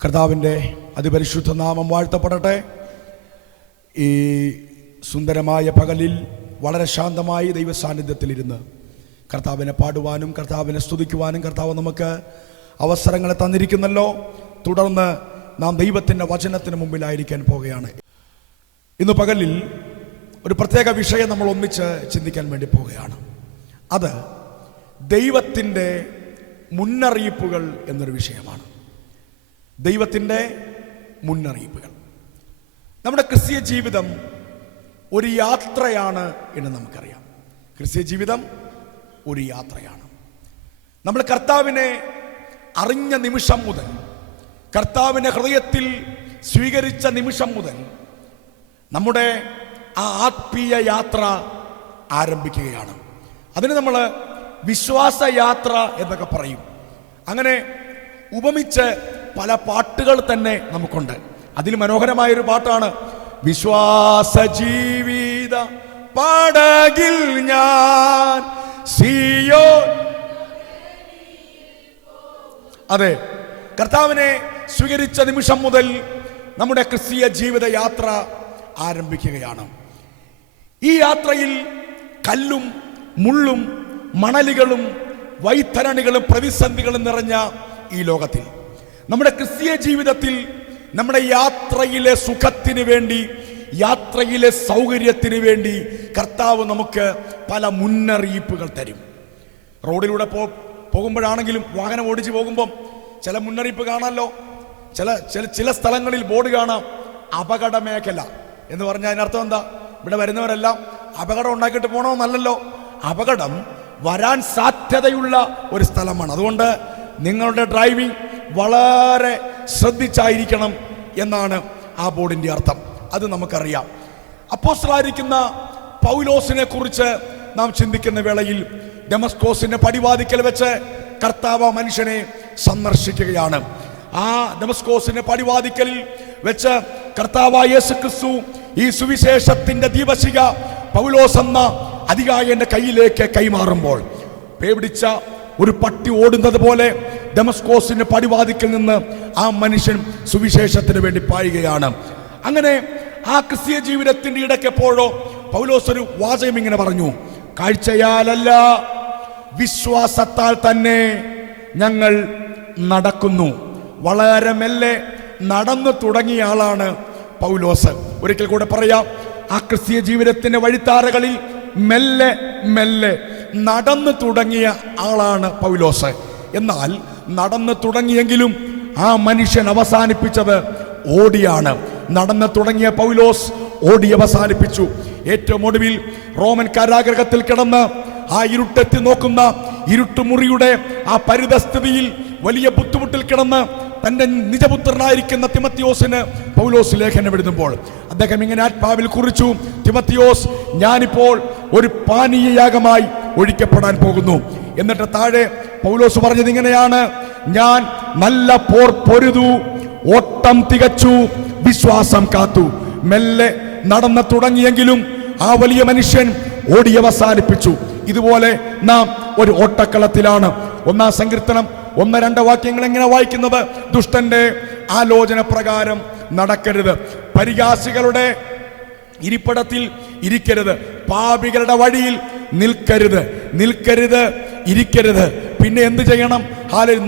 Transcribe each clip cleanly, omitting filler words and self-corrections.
കർത്താവിൻ്റെ അതിപരിശുദ്ധ നാമം വാഴ്ത്തപ്പെടട്ടെ. ഈ സുന്ദരമായ പകലിൽ വളരെ ശാന്തമായി ദൈവ സാന്നിധ്യത്തിലിരുന്ന് കർത്താവിനെ പാടുവാനും കർത്താവിനെ സ്തുതിക്കുവാനും കർത്താവ് നമുക്ക് അവസരങ്ങളെ തന്നിരിക്കുന്നല്ലോ. തുടർന്ന് നാം ദൈവത്തിൻ്റെ വചനത്തിന് മുമ്പിലായിരിക്കാൻ പോകുകയാണ്. ഇന്ന് പകലിൽ ഒരു പ്രത്യേക വിഷയം നമ്മൾ ഒന്നിച്ച് ചിന്തിക്കാൻ വേണ്ടി പോവുകയാണ്. അത് ദൈവത്തിൻ്റെ മുന്നറിയിപ്പുകൾ എന്നൊരു വിഷയമാണ്. ദൈവത്തിൻ്റെ മുന്നറിയിപ്പുകൾ. നമ്മുടെ ക്രിസ്തീയ ജീവിതം ഒരു യാത്രയാണ് എന്ന് നമുക്കറിയാം. ക്രിസ്തീയ ജീവിതം ഒരു യാത്രയാണ്. നമ്മൾ കർത്താവിനെ അറിഞ്ഞ നിമിഷം മുതൽ, കർത്താവിനെ ഹൃദയത്തിൽ സ്വീകരിച്ച നിമിഷം മുതൽ നമ്മുടെ ആ ആത്മീയ യാത്ര ആരംഭിക്കുകയാണ്. അതിന് നമ്മൾ വിശ്വാസയാത്ര എന്നൊക്കെ പറയും. അങ്ങനെ ഉപമിച്ച് പല പാട്ടുകൾ തന്നെ നമുക്കുണ്ട്. അതിൽ മനോഹരമായൊരു പാട്ടാണ് വിശ്വാസ ജീവിത പടകിൽ ഞാൻ സിയോൻ. അതെ, കർത്താവിനെ സ്വീകരിച്ച നിമിഷം മുതൽ നമ്മുടെ ക്രിസ്തീയ ജീവിത യാത്ര ആരംഭിക്കുകയാണ്. ഈ യാത്രയിൽ കല്ലും മുള്ളും മണലുകളും വൈത്തരണികളും പ്രതിസന്ധികളും നിറഞ്ഞ ഈ ലോകത്തിൽ നമ്മുടെ ക്രിസ്തീയ ജീവിതത്തിൽ നമ്മുടെ യാത്രയിലെ സുഖത്തിന് വേണ്ടി, യാത്രയിലെ സൗകര്യത്തിന് വേണ്ടി കർത്താവ് നമുക്ക് പല മുന്നറിയിപ്പുകൾ തരും. റോഡിലൂടെ പോകുമ്പോഴാണെങ്കിലും, വാഹനം ഓടിച്ച് പോകുമ്പം ചില മുന്നറിയിപ്പ് കാണാമല്ലോ. ചില സ്ഥലങ്ങളിൽ ബോർഡ് കാണാം, അപകട മേഖല എന്ന് പറഞ്ഞാൽ അതിനർത്ഥം എന്താ? ഇവിടെ വരുന്നവരെല്ലാം അപകടം ഉണ്ടാക്കിയിട്ട് പോകണമെന്നല്ലല്ലോ. അപകടം വരാൻ സാധ്യതയുള്ള ഒരു സ്ഥലമാണ്. അതുകൊണ്ട് നിങ്ങളുടെ ഡ്രൈവിംഗ് വളരെ ശ്രദ്ധിച്ചായിരിക്കണം എന്നാണ് ആ ബോർഡിൻ്റെ അർത്ഥം. അത് നമുക്കറിയാം. അപ്പോസ്തലനായിരിക്കുന്ന പൗലോസിനെ കുറിച്ച് നാം ചിന്തിക്കുന്ന വേളയിൽ ദമസ്കോസിന്റെ പടിവാതിക്കൽ വെച്ച് കർത്താവ് മനുഷ്യനെ സന്ദർശിക്കുകയാണ്. ആ ദമസ്കോസിന്റെ പടിവാതിക്കലിൽ വെച്ച് കർത്താവായ യേശുക്രിസ്തു ഈ സുവിശേഷത്തിന്റെ ദീപശിഖ പൗലോസ് എന്ന അധികായന്റെ കയ്യിലേക്ക് കൈമാറുമ്പോൾ പേടിച്ച ഒരു പട്ടി ഓടുന്നത് പോലെ ദമസ്കോസിന്റെ പടിവാതിക്കൽ നിന്ന് ആ മനുഷ്യൻ സുവിശേഷത്തിന് വേണ്ടി പായുകയാണ്. അങ്ങനെ ആ ക്രിസ്തീയ ജീവിതത്തിന്റെ ഇടയ്ക്കെപ്പോഴോ പൗലോസ് ഒരു വാചകം ഇങ്ങനെ പറഞ്ഞു: കാഴ്ചയാലല്ല വിശ്വാസത്താൽ തന്നെ ഞങ്ങൾ നടക്കുന്നു. വളരെ മെല്ലെ നടന്നു തുടങ്ങിയ ആളാണ് പൗലോസ്. ഒരിക്കൽ കൂടെ പറയാം, ആ ക്രിസ്തീയ ജീവിതത്തിന്റെ വഴിത്താരകളിൽ മെല്ലെ മെല്ലെ നടന്നു തുടങ്ങിയ ആളാണ് പൗലോസ്. എന്നാൽ നടന്നു തുടങ്ങിയെങ്കിലും ആ മനുഷ്യൻ അവസാനിപ്പിച്ചത് ഓടിയാണ്. നടന്നു തുടങ്ങിയ പൗലോസ് ഓടി അവസാനിപ്പിച്ചു. ഏറ്റവും ഒടുവിൽ റോമൻ കാരാഗൃഹത്തിൽ കിടന്ന് ആ ഇരുട്ടെത്തി നോക്കുന്ന ഇരുട്ടുമുറിയുടെ ആ പരിതസ്ഥിതിയിൽ വലിയ ബുദ്ധിമുട്ടിൽ കിടന്ന് തന്റെ നിജപുത്രനായിരിക്കുന്ന തിമത്തിയോസിന് പൗലോസ് ലേഖനം എഴുതുമ്പോൾ അദ്ദേഹം ഇങ്ങനെ ആത്മാവിൽ കുറിച്ചു: തിമത്തിയോസ്, ഞാനിപ്പോൾ ഒരു പാനീയയാഗമായി ഒഴിക്കപ്പെടാൻ പോകുന്നു. എന്നിട്ട് താഴെ പൗലോസ് പറഞ്ഞത് ഇങ്ങനെയാണ്: ഞാൻ നല്ല പോർ പൊരുതു, ഓട്ടം തികച്ചു, വിശ്വാസം കാത്തു. മെല്ലെ നടന്നു തുടങ്ങിയെങ്കിലും ആ വലിയ മനുഷ്യൻ ഓടി അവസാനിപ്പിച്ചു. ഇതുപോലെ നാം ഒരു ഓട്ടക്കളത്തിലാണ്. 1-ാം സങ്കീർത്തനം 1-2 വാക്യങ്ങൾ എങ്ങനെ വായിക്കുന്നത്? ദുഷ്ടന്റെ ആലോചന പ്രകാരം നടക്കരുത്, പരിഹാസികളുടെ ഇരിപ്പിടത്തിൽ ഇരിക്കരുത്, പാപികളുടെ വഴിയിൽ നിൽക്കരുത്, ഇരിക്കരുത്. പിന്നെ എന്ത് ചെയ്യണം?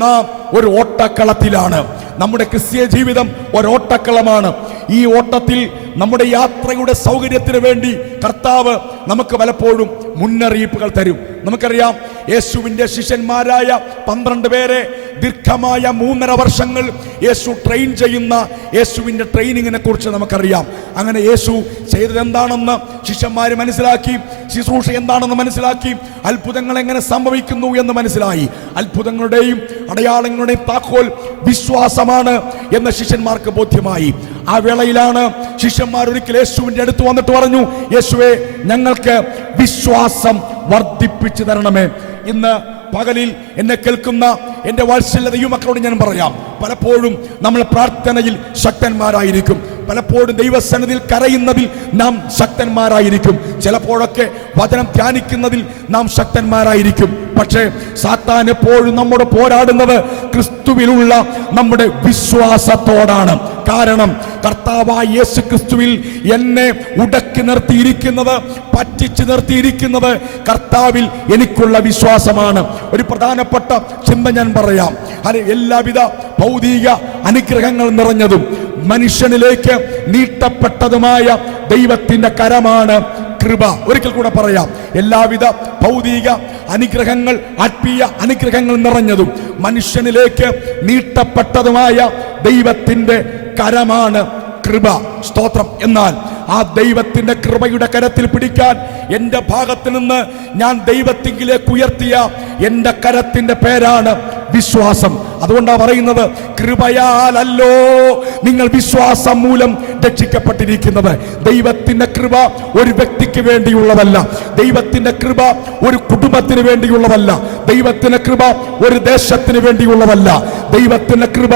നാം ഒരു ഓട്ടക്കളത്തിലാണ്. നമ്മുടെ ക്രിസ്തീയ ജീവിതം ഒരോട്ടക്കളമാണ്. ഈ ഓട്ടത്തിൽ നമ്മുടെ യാത്രയുടെ സൗകര്യത്തിന് വേണ്ടി കർത്താവ് നമുക്ക് പലപ്പോഴും മുന്നറിയിപ്പുകൾ തരും. നമുക്കറിയാം, യേശുവിൻ്റെ ശിഷ്യന്മാരായ 12 പേരെ ദീർഘമായ 3.5 വർഷങ്ങൾ യേശു ട്രെയിൻ ചെയ്യുന്ന യേശുവിൻ്റെ ട്രെയിനിങ്ങിനെ കുറിച്ച് നമുക്കറിയാം. അങ്ങനെ യേശു ചെയ്തത് എന്താണെന്ന് ശിഷ്യന്മാർ മനസ്സിലാക്കി, ശുശ്രൂഷ എന്താണെന്ന് മനസ്സിലാക്കി, അത്ഭുതങ്ങൾ എങ്ങനെ സംഭവിക്കുന്നു എന്ന് മനസ്സിലായി. അത്ഭുതങ്ങളുടെയും അടയാളങ്ങളുടെയും താക്കോൽ വിശ്വാസമാണ് എന്ന് ശിഷ്യന്മാർക്ക് ബോധ്യമായി. ആ വേളയിലാണ് ശിഷ്യന്മാർ ഒരിക്കൽ യേശുവിൻ്റെ അടുത്ത് വന്നിട്ട് പറഞ്ഞു: യേശുവേ, ഞങ്ങൾക്ക് വിശ്വാസം വർദ്ധിപ്പിച്ചു തരണമേ. ഇന്ന് പകലിൽ എന്നെ കേൾക്കുന്ന എൻ്റെ വാത്സല്യ ദൈവമക്കളോട് ഞാൻ പറയാം, പലപ്പോഴും നമ്മൾ പ്രാർത്ഥനയിൽ ശക്തന്മാരായിരിക്കും, പലപ്പോഴും ദൈവസന്നിധിയിൽ കരയുന്നതിൽ നാം ശക്തന്മാരായിരിക്കും, ചിലപ്പോഴൊക്കെ വചനം ധ്യാനിക്കുന്നതിൽ നാം ശക്തന്മാരായിരിക്കും. പക്ഷേ സാത്താൻ എപ്പോഴും നമ്മോട് പോരാടുന്നത് ക്രിസ്തുവിലുള്ള നമ്മുടെ വിശ്വാസത്തോടാണ്. കാരണം കർത്താവായ യേശു ക്രിസ്തുവിൽ എന്നെ ഉടക്കി നിർത്തിയിരിക്കുന്നത്, പറ്റിച്ചു നിർത്തിയിരിക്കുന്നത് കർത്താവിൽ എനിക്കുള്ള വിശ്വാസമാണ്. ഒരു പ്രധാനപ്പെട്ട ചിന്ത ഞാൻ പറയാം. എല്ലാവിധ ഭൗതിക അനുഗ്രഹങ്ങൾ നിറഞ്ഞതും മനുഷ്യനിലേക്ക് നീട്ടപ്പെട്ടതുമായ ദൈവത്തിന്റെ കരമാണ് കൃപ. ഒരിക്കൽ കൂടെ പറയാം, എല്ലാവിധ ഭൗതിക അനുഗ്രഹങ്ങൾ, ആത്മീയ അനുഗ്രഹങ്ങൾ നിറഞ്ഞതും മനുഷ്യനിലേക്ക് നീട്ടപ്പെട്ടതുമായ ദൈവത്തിന്റെ കരമാണ് കൃപ. സ്തോത്രം. എന്നാൽ ആ ദൈവത്തിന്റെ കൃപയുടെ കരത്തിൽ പിടിക്കാൻ എൻ്റെ ഭാഗത്ത് നിന്ന് ഞാൻ ദൈവത്തിങ്കിലേക്ക് ഉയർത്തിയ എൻ്റെ കരത്തിന്റെ പേരാണ് വിശ്വാസം. അതുകൊണ്ടാണ് പറയുന്നത്, കൃപയാലല്ലോ നിങ്ങൾ വിശ്വാസം മൂലം രക്ഷിക്കപ്പെട്ടിരിക്കുന്നത്. ദൈവത്തിന്റെ കൃപ ഒരു വ്യക്തിക്ക് വേണ്ടിയുള്ളതല്ല, ദൈവത്തിന്റെ കൃപ ഒരു കുടുംബത്തിന് വേണ്ടിയുള്ളതല്ല, ദൈവത്തിന്റെ കൃപ ഒരു ദേശത്തിന് വേണ്ടിയുള്ളതല്ല, ദൈവത്തിന്റെ കൃപ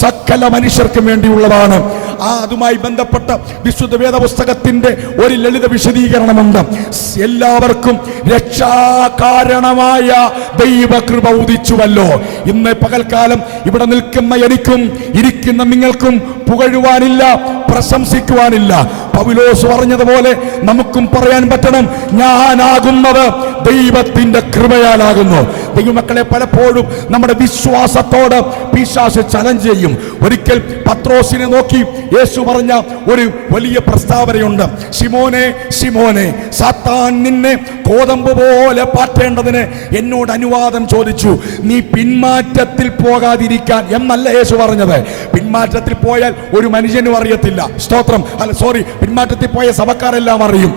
സകല മനുഷ്യർക്കും വേണ്ടിയുള്ളതാണ്. അതുമായി ബന്ധപ്പെട്ട വിശുദ്ധ വേദപുസ്തകത്തിന്റെ ഒരു ലളിത വിശദീകരണമുണ്ട്. എല്ലാവർക്കും രക്ഷാകാരണമായ ദൈവകൃപ ഉദിച്ചുവല്ലോ. ഇന്ന് പകൽക്കാലം ഇവിടെ നിൽക്കുന്ന എനിക്കും ഇരിക്കുന്ന നിങ്ങൾക്കും പുകഴുവാനില്ല, പ്രശംസിക്കുവാനില്ല. പൗലോസ് പറഞ്ഞതുപോലെ നമുക്കും പറയാൻ പറ്റണം, ഞാനാകുന്നത് ദൈവത്തിന്റെ കൃപയാലാകുന്നു. ദൈവമക്കളെ, പലപ്പോഴും നമ്മുടെ വിശ്വാസത്തോട് പിശാച് ചലഞ്ച് ചെയ്യും. ഒരിക്കൽ പത്രോസിനെ നോക്കി യേശു പറഞ്ഞ ഒരു വലിയ പ്രസ്താവനയുണ്ട്. ശിമോനെ, ശിമോനെ, സാത്താൻ നിന്നെ കോതമ്പ് പോലെ പാറ്റേണ്ടതിന് എന്നോട് അനുവാദം ചോദിച്ചു, നീ പിന്മാറ്റത്തിൽ പോകാതിരിക്കാൻ എന്നല്ല യേശു പറഞ്ഞത്. പിന്മാറ്റത്തിൽ പോയാൽ ഒരു മനുഷ്യനും അറിയത്തില്ല. സ്തോത്രം. പിന്മാറ്റത്തിൽ പോയ സഭക്കാരെല്ലാം അറിയും.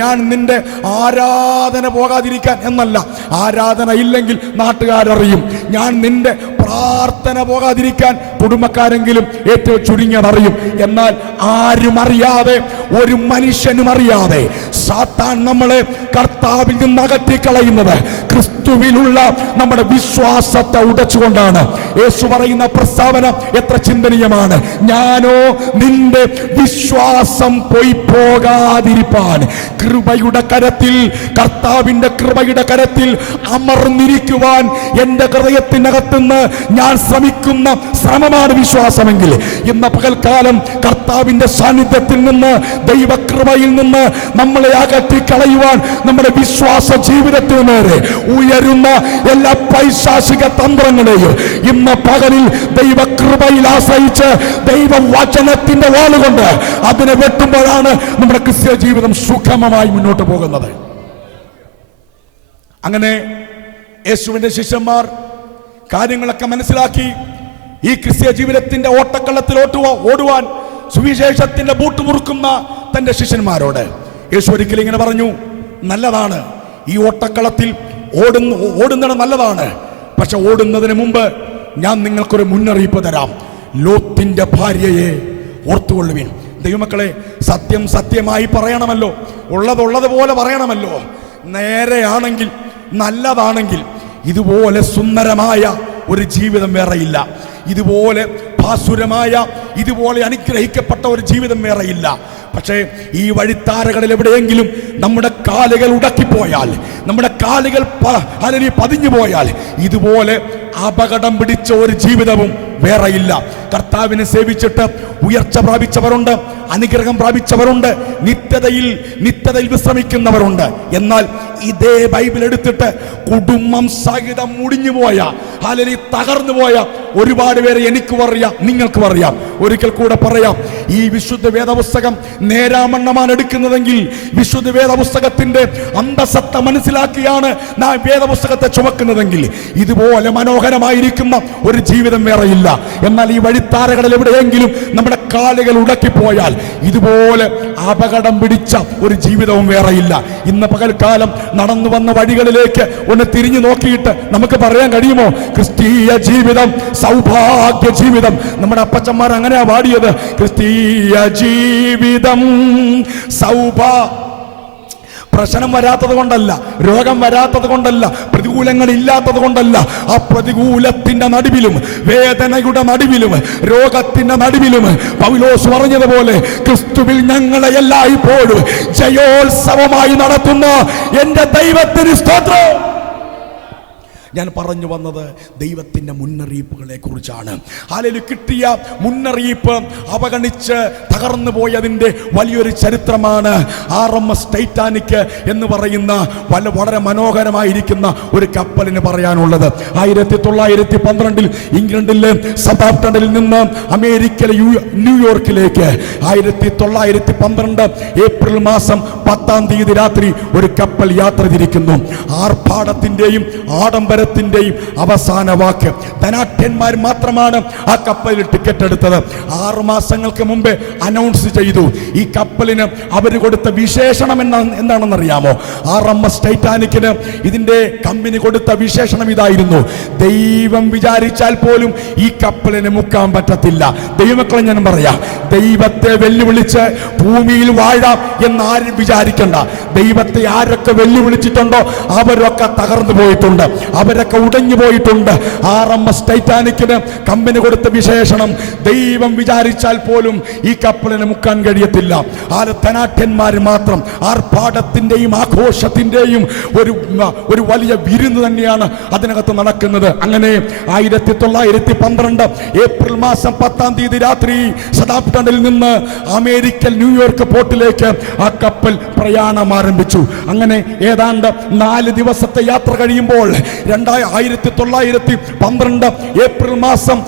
ഞാൻ നിന്റെ ആരാധന പോകാതിരിക്കാൻ എന്നല്ല, ആരാധന ഇല്ലെങ്കിൽ നാട്ടുകാരറിയും. ഞാൻ നിന്റെ പ്രാർത്ഥന പോകാതിരിക്കാൻ കുടുംബക്കാരെങ്കിലും ഏറ്റവും ചുരുങ്ങിയതറിയും. എന്നാൽ ആരും അറിയാതെ, ഒരു മനുഷ്യനും അറിയാതെ സാത്താൻ നമ്മളെ കർത്താവിൽ നിന്ന് അകറ്റിക്കളയുന്നത് ക്രിസ്തുവിലുള്ള നമ്മുടെ വിശ്വാസത്തെ ഉടച്ചുകൊണ്ടാണ്. യേശു പറയുന്ന പ്രസ്താവന എത്ര ചിന്തനീയമാണ്. ഞാനോ നിന്റെ വിശ്വാസം പോയി പോകാതിരിപ്പാൻ കൃപയുടെ കരത്തിൽ, കർത്താവിന്റെ കൃപയുടെ കരത്തിൽ അമർന്നിരിക്കുവാൻ എന്റെ ഹൃദയത്തിനകത്തുനിന്ന് ഞാൻ ശ്രമിക്കുന്ന ശ്രമമാണ് വിശ്വാസമെങ്കിൽ, ഇന്ന് പകൽക്കാലം കർത്താവിന്റെ സാന്നിധ്യത്തിൽ നിന്ന്, ദൈവകൃപയിൽ നിന്ന് നമ്മളെ അകറ്റിക്കളയുവാൻ നമ്മുടെ വിശ്വാസ ജീവിതത്തിന് നേരെ ഉയരുന്ന എല്ലാ പൈശാചിക തന്ത്രങ്ങളെയും ഇന്ന് പകലിൽ ദൈവകൃപയിൽ ആശ്രയിച്ച് ദൈവവചനത്തിന്റെ വാളുകൊണ്ട് അതിനെ വെട്ടുമ്പോഴാണ് നമ്മുടെ ക്രിസ്തീയ ജീവിതം സുഖമമായി മുന്നോട്ട് പോകുന്നത്. അങ്ങനെ യേശുവിന്റെ ശിഷ്യന്മാർ കാര്യങ്ങളൊക്കെ മനസ്സിലാക്കി ഈ ക്രിസ്തീയ ജീവിതത്തിന്റെ ഓട്ടക്കളത്തിൽ ഓടുവാൻ സുവിശേഷത്തിന്റെ ബൂട്ട് മുറുക്കുന്ന തന്റെ ശിഷ്യന്മാരോട് യേശു ഒരിക്കൽ ഇങ്ങനെ പറഞ്ഞു, നല്ലതാണ് ഈ ഓട്ടക്കളത്തിൽ ഓടുന്നത് നല്ലതാണ്, പക്ഷെ ഓടുന്നതിന് മുമ്പ് ഞാൻ നിങ്ങൾക്കൊരു മുന്നറിയിപ്പ് തരാം. ലോത്തിന്റെ ഭാര്യയെ ഓർത്തുകൊള്ളുവിൻ. ദൈവമക്കളെ, സത്യം സത്യമായി പറയണമല്ലോ, ഉള്ളതുപോലെ പറയണമല്ലോ. നേരെയാണെങ്കിൽ, നല്ലതാണെങ്കിൽ ഇതുപോലെ സുന്ദരമായ ഒരു ജീവിതം വേറെയില്ല, ഇതുപോലെ ഭാസുരമായ, ഇതുപോലെ അനുഗ്രഹിക്കപ്പെട്ട ഒരു ജീവിതം വേറെയില്ല. പക്ഷേ ഈ വഴിത്താരകളിൽ എവിടെയെങ്കിലും നമ്മുടെ കാലുകൾ ഉടക്കിപ്പോയാൽ, നമ്മുടെ കാലുകൾ പതിഞ്ഞു പോയാൽ ഇതുപോലെ അപകടം പിടിച്ച ഒരു ജീവിതവും വേറെയില്ല. കർത്താവിനെ സേവിച്ചിട്ട് ഉയർച്ച പ്രാപിച്ചവരുണ്ട്, അനുഗ്രഹം പ്രാപിച്ചവരുണ്ട്, നിത്യതയിൽ വിശ്രമിക്കുന്നവരുണ്ട്. എന്നാൽ ഇതേ ബൈബിൾ എടുത്തിട്ട് കുടുംബം സഹിതം മുടിഞ്ഞുപോയ, അല്ലെങ്കിൽ തകർന്നു പോയ ഒരുപാട് പേരെ എനിക്കും അറിയാം, നിങ്ങൾക്കും അറിയാം. ഒരിക്കൽ കൂടെ പറയാം, ഈ വിശുദ്ധ വേദപുസ്തകം നേരാമണ്ണമാണ് എടുക്കുന്നതെങ്കിൽ, വിശുദ്ധ വേദപുസ്തകത്തിന്റെ അന്തസത്ത മനസ്സിലാക്കിയാണ് നാം വേദപുസ്തകത്തെ ചുമക്കുന്നതെങ്കിൽ ഇതുപോലെ മനോഹരമായിരിക്കുന്ന ഒരു ജീവിതം വേറെയില്ല. എന്നാൽ ഈ വഴിത്താരകളിൽ എവിടെയെങ്കിലും നമ്മുടെ കാലുകൾ ഉടക്കിപ്പോയാൽ ഇതുപോലെ അപകടം പിടിച്ച ഒരു ജീവിതവും വേറെയില്ല. ഇന്ന് പകൽക്കാലം നടന്നു വന്ന വഴികളിലേക്ക് ഒന്ന് തിരിഞ്ഞു നോക്കിയിട്ട് നമുക്ക് പറയാൻ കഴിയുമോ, ക്രിസ്തീയ ജീവിതം സൗഭാഗ്യ ജീവിതം? നമ്മുടെ അപ്പച്ചന്മാർ അങ്ങനെയാ പാടിയത്, ക്രിസ്തീയ ജീവിതം പ്രശ്നം വരാത്തത് കൊണ്ടല്ല, രോഗം വരാത്തത് കൊണ്ടല്ല, പ്രതികൂലങ്ങൾ ഇല്ലാത്തത് കൊണ്ടല്ല. ആ പ്രതികൂലത്തിന്റെ നടുവിലും വേദനയുടെ നടുവിലും രോഗത്തിന്റെ നടുവിലും പൗലോസ് പറഞ്ഞതുപോലെ ക്രിസ്തുവിൽ ഞങ്ങളെ എല്ലായ്പ്പോഴും ജയോത്സവമായി നടത്തുന്ന എന്റെ ദൈവത്തിന് സ്തോത്രം. ഞാൻ പറഞ്ഞു വന്നത് ദൈവത്തിൻ്റെ മുന്നറിയിപ്പുകളെ കുറിച്ചാണ്. അതിൽ കിട്ടിയ മുന്നറിയിപ്പ് അവഗണിച്ച് തകർന്നു പോയതിൻ്റെ വലിയൊരു ചരിത്രമാണ് RMS ടൈറ്റാനിക് എന്ന് പറയുന്ന വളരെ മനോഹരമായിരിക്കുന്ന ഒരു കപ്പലിന് പറയാനുള്ളത്. 1912 ഇംഗ്ലണ്ടിലെ സതാപ്ടണിൽ നിന്ന് അമേരിക്കയിലെ ന്യൂയോർക്കിലേക്ക് 1912 ഏപ്രിൽ മാസം 10-ാം തീയതി രാത്രി ഒരു കപ്പൽ യാത്ര തിരിക്കുന്നു. ആർഭാടത്തിൻ്റെയും ആഡംബരത്തിൻ്റെയും അവസാന വാക്ക്. ധനാഢ്യന്മാർ മാത്രമാണ് ആ കപ്പലിൽ ടിക്കറ്റ് എടുത്തത്. 6 മാസങ്ങൾക്ക് മുമ്പേ അനൗൺസ് ചെയ്തു. ഈ കപ്പലിന് അവർ കൊടുത്ത വിശേഷണം എന്താണെന്നറിയാമോ? RMS ടൈറ്റാനിക്കിന് ഇതിന്റെ കമ്പനി കൊടുത്ത വിശേഷണം ഇതായിരുന്നു: ദൈവം വിചാരിച്ചാൽ പോലും ഈ കപ്പലിന് മുക്കാൻ പറ്റത്തില്ല. ദൈവമക്കളെ ഞാൻ പറയാം, ദൈവത്തെ വെല്ലുവിളിച്ച് ഭൂമിയിൽ വാഴാം എന്നാരും വിചാരിക്കണ്ട. ദൈവത്തെ ആരൊക്കെ വെല്ലുവിളിച്ചിട്ടുണ്ടോ അവരൊക്കെ തകർന്നു പോയിട്ടുണ്ട്, അവരൊക്കെ ഉടഞ്ഞു പോയിട്ടുണ്ട്. RMS ടൈറ്റാനിക്കിന് കമ്പനി കൊടുത്ത വിശേഷണം: ദൈവം വിചാരിച്ചാൽ പോലും ഈ കപ്പലിന് മുക്കാൻ കഴിയത്തില്ല. ധനാഢ്യന്മാർ മാത്രം. ആർഭാടത്തിന്റെയും ആഘോഷത്തിന്റെയും ഒരു വലിയ വിരുന്ന് തന്നെയാണ് അതിനകത്ത് നടക്കുന്നത്. അങ്ങനെ 1912 ഏപ്രിൽ മാസം 10-ാം തീയതി രാത്രി സതാപ്ടണിൽ നിന്ന് അമേരിക്കൻ ന്യൂയോർക്ക് പോർട്ടിലേക്ക് ആ കപ്പൽ പ്രയാണം ആരംഭിച്ചു. അങ്ങനെ ഏതാണ്ട് 4 ദിവസത്തെ യാത്ര കഴിയുമ്പോൾ 1912 ഏപ്രിൽ മാസം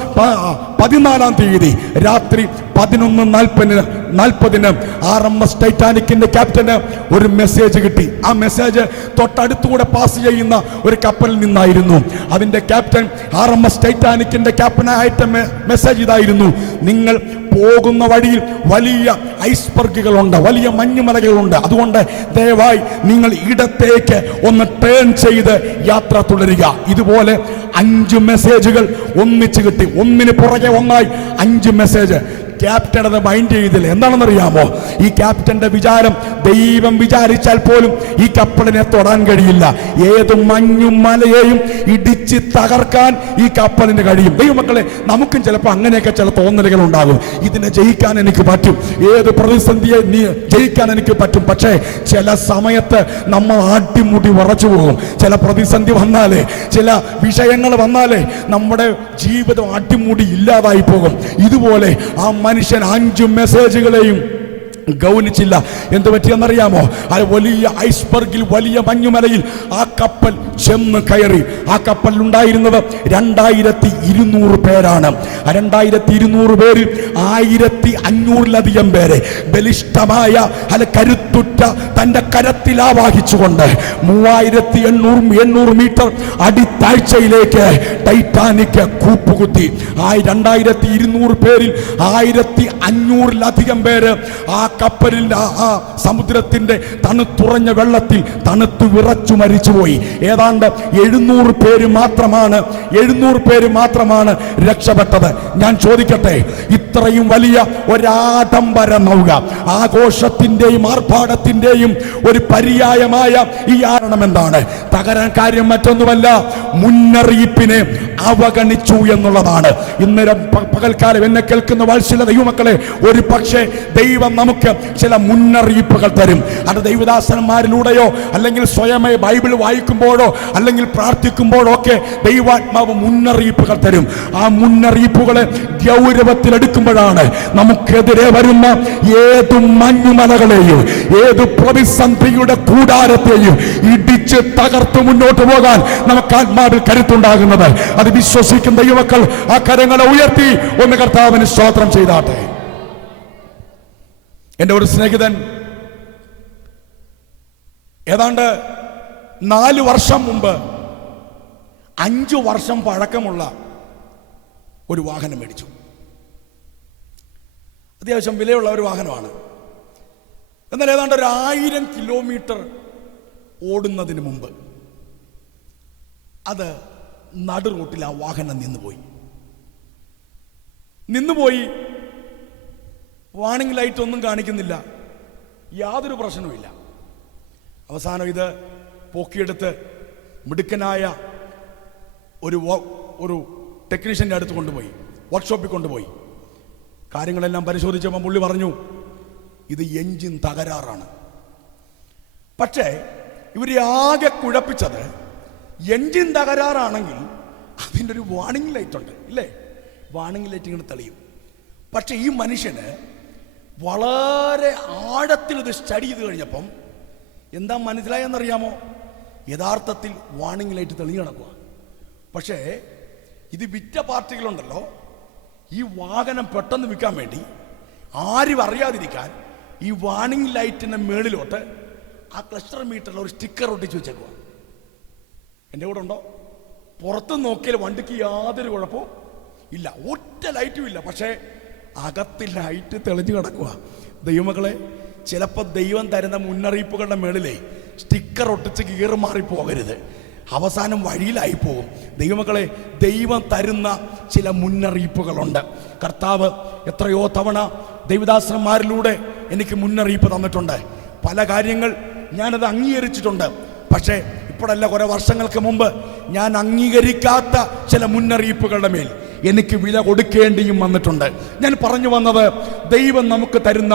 14-ാം തീയതി രാത്രി 11:40 RMS ടൈറ്റാനിക്കിന്റെ ക്യാപ്റ്റന് ഒരു മെസ്സേജ് കിട്ടി. ആ മെസ്സേജ് തൊട്ടടുത്തുകൂടെ പാസ് ചെയ്യുന്ന ഒരു കപ്പലിൽ നിന്നായിരുന്നു. അതിന്റെ ക്യാപ്റ്റൻ RMS ടൈറ്റാനിക്കിന്റെ ക്യാപ്റ്റനായിട്ട് മെസ്സേജ് ഇതായിരുന്നു: നിങ്ങൾ പോകുന്ന വഴിയിൽ വലിയ ഐസ്ബർഗുകളുണ്ട്, വലിയ മഞ്ഞുമലകളുണ്ട്. അതുകൊണ്ട് ദയവായി നിങ്ങൾ ഇടത്തേക്ക് ഒന്ന് ടേൺ ചെയ്ത് യാത്ര തുടരുക. ഇതുപോലെ 5 മെസ്സേജുകൾ ഒന്നിച്ച് കിട്ടി. ഒന്നിന് പുറകെ ഒന്നായി 5 മെസ്സേജ്. ക്യാപ്റ്റൻ അത് മൈൻഡ് ചെയ്തില്ല. എന്താണെന്നറിയാമോ? ഈ ക്യാപ്റ്റന്റെ വിചാരം, ദൈവം വിചാരിച്ചാൽ പോലും ഈ കപ്പലിനെ തൊടാൻ കഴിയില്ല. ഏത് മഞ്ഞും മലയെയും ഇടിച്ച് തകർക്കാൻ ഈ കപ്പലിന് കഴിയും. ദൈവമക്കളെ, നമുക്കും ചിലപ്പോൾ അങ്ങനെയൊക്കെ ചില തോന്നലുകൾ ഉണ്ടാകും. ഇതിനെ ജയിക്കാൻ എനിക്ക് പറ്റും, ഏത് പ്രതിസന്ധിയെ ജയിക്കാൻ എനിക്ക് പറ്റും. പക്ഷേ ചില സമയത്ത് നമ്മൾ ആട്ടിമുടി ഉറച്ചു പോകും. ചില പ്രതിസന്ധി വന്നാലേ, ചില വിഷയങ്ങൾ വന്നാലേ നമ്മുടെ ജീവിതം ആട്ടിമുടി ഇല്ലാതായി പോകും. ഇതുപോലെ ആ മനുഷ്യൻ 5 മെസ്സേജുകളെയും ഗൗനിച്ചില്ല. എന്ത് പറ്റിയെന്നറിയാമോ? ആ വലിയ ഐസ്ബർഗിൽ, വലിയ മഞ്ഞുമലയിൽ ആ കപ്പൽ ചെന്ന് കയറി. ആ കപ്പലിൽ ഉണ്ടായിരുന്നത് 2200 പേരാണ്. 2200 പേരിൽ 1500-ലധികം പേരെ ബലിഷ്ഠമായ കരുത്തുറ്റ തന്റെ കരത്തിൽ ആവാഹിച്ചുകൊണ്ട് 3800 മീറ്റർ അടിത്താഴ്ചയിലേക്ക് ടൈറ്റാനിക് കൂപ്പുകുത്തി. 2200 പേരിൽ 1500-ലധികം പേര് ആ കപ്പലിന്റെ ആ സമുദ്രത്തിന്റെ തണുത്തുറഞ്ഞ വെള്ളത്തിൽ തണുത്തു വിറച്ചു മരിച്ചുപോയി. ഏതാണ്ട് 700 പേര് മാത്രമാണ് രക്ഷപ്പെട്ടത്. ഞാൻ ചോദിക്കട്ടെ, ഇത്രയും വലിയ ഒരാഡംബര നൗക, ആഘോഷത്തിന്റെയും ആർഭാടത്തിന്റെയും ഒരു പര്യായമായ ഈ കാരണം എന്താണ്? തകരാൻ കാര്യം മറ്റൊന്നുമല്ല, മുന്നറിയിപ്പിനെ അവഗണിച്ചു എന്നുള്ളതാണ്. ഇന്നേരം പകൽക്കാലം എന്നെ കേൾക്കുന്ന വാത്സല്യ ദൈവമക്കളെ, ഒരു പക്ഷേ ദൈവം നമുക്ക് ചില മുന്നറിയിപ്പുകൾ തരും. അത് ദൈവദാസന്മാരിലൂടെയോ അല്ലെങ്കിൽ സ്വയമേ ബൈബിൾ വായിക്കുമ്പോഴോ അല്ലെങ്കിൽ പ്രാർത്ഥിക്കുമ്പോഴോ ഒക്കെ ദൈവാത്മാവ് മുന്നറിയിപ്പുകൾ തരും. ആ മുന്നറിയിപ്പുകളെ ഗൗരവത്തിലെടുക്കുമ്പോഴാണ് നമുക്കെതിരെ വരുന്ന ഏതു മഞ്ഞുമലകളെയും ഏത് പ്രതിസന്ധിയുടെ കൂടാരത്തെയും ഇടിച്ച് തകർത്ത് മുന്നോട്ട് പോകാൻ നമുക്ക് ആത്മാവിൽ കരുത്തുണ്ടാകുന്നത്. അത് വിശ്വസിക്കുന്ന ദൈവമക്കൾ ആ കരങ്ങളെ ഉയർത്തി ഒന്ന് കർത്താവിന് സ്തോത്രം ചെയ്താട്ടെ. എൻ്റെ ഒരു സ്നേഹിതൻ ഏതാണ്ട് 4 വർഷം മുമ്പ് 5 വർഷം പഴക്കമുള്ള ഒരു വാഹനം മേടിച്ചു. അത്യാവശ്യം വിലയുള്ള ഒരു വാഹനമാണ്. എന്നാൽ ഏതാണ്ട് 1000 കിലോമീറ്റർ ഓടുന്നതിന് മുമ്പ് അത് നടു റൂട്ടിൽ ആ വാഹനം നിന്നുപോയി. വാണിംഗ് ലൈറ്റ് ഒന്നും കാണിക്കുന്നില്ല, യാതൊരു പ്രശ്നവുമില്ല. അവസാനം ഇത് പോക്കിയെടുത്ത് മിടുക്കനായ ഒരു ടെക്നീഷ്യൻ്റെ അടുത്ത് കൊണ്ടുപോയി, വർക്ക്ഷോപ്പിൽ കൊണ്ടുപോയി. കാര്യങ്ങളെല്ലാം പരിശോധിച്ചപ്പോൾ പുള്ളി പറഞ്ഞു, ഇത് എഞ്ചിൻ തകരാറാണ്. പക്ഷേ ഇവരെ ആകെ കുഴപ്പിച്ചത്, എഞ്ചിൻ തകരാറാണെങ്കിൽ അതിൻ്റെ ഒരു വാർണിംഗ് ലൈറ്റ് ഉണ്ട്, ഇല്ലേ? വാർണിംഗ് ലൈറ്റ് ഇങ്ങനെ തെളിയും. പക്ഷെ ഈ മനുഷ്യന് വളരെ ആഴത്തിൽ ഇത് സ്റ്റഡി ചെയ്ത് കഴിഞ്ഞപ്പം എന്താ മനസ്സിലായെന്നറിയാമോ? യഥാർത്ഥത്തിൽ വാർണിംഗ് ലൈറ്റ് തെളിഞ്ഞു കിടക്കുക. പക്ഷേ ഇത് വിറ്റ പാർട്ടികളുണ്ടല്ലോ, ഈ വാഹനം പെട്ടെന്ന് വിൽക്കാൻ വേണ്ടി ആരും അറിയാതിരിക്കാൻ ഈ വാർണിംഗ് ലൈറ്റിൻ്റെ മേളിലോട്ട് ആ ക്ലസ്റ്റർ മീറ്ററിൽ ഒരു സ്റ്റിക്കർ ഒട്ടിച്ച് വെച്ചേക്കുക. എൻ്റെ കൂടെ ഉണ്ടോ? പുറത്ത് നോക്കിയാൽ വണ്ടിക്ക് യാതൊരു കുഴപ്പവും ഇല്ല, ഒറ്റ ലൈറ്റും ഇല്ല. പക്ഷേ അകത്ത് ലൈറ്റ് തെളിഞ്ഞു കിടക്കുക. ദൈവമക്കളെ, ചിലപ്പോൾ ദൈവം തരുന്ന മുന്നറിയിപ്പുകളുടെ മേളിലേ സ്റ്റിക്കർ ഒട്ടിച്ച് കീറി മാറിപ്പോകരുത്, അവസാനം വഴിയിലായി പോകും. ദൈവമക്കളെ, ദൈവം തരുന്ന ചില മുന്നറിയിപ്പുകളുണ്ട്. കർത്താവ് എത്രയോ തവണ ദൈവദാസന്മാരിലൂടെ എനിക്ക് മുന്നറിയിപ്പ് തന്നിട്ടുണ്ട്. പല കാര്യങ്ങൾ ഞാനത് അംഗീകരിച്ചിട്ടുണ്ട്. പക്ഷേ ഇപ്പോഴല്ല, കുറേ വർഷങ്ങൾക്ക് മുമ്പ് ഞാൻ അംഗീകരിക്കാത്ത ചില മുന്നറിയിപ്പുകളുടെ മേൽ എനിക്ക് വില കൊടുക്കേണ്ടിയും വന്നിട്ടുണ്ട്. ഞാൻ പറഞ്ഞു വന്നത് ദൈവം നമുക്ക് തരുന്ന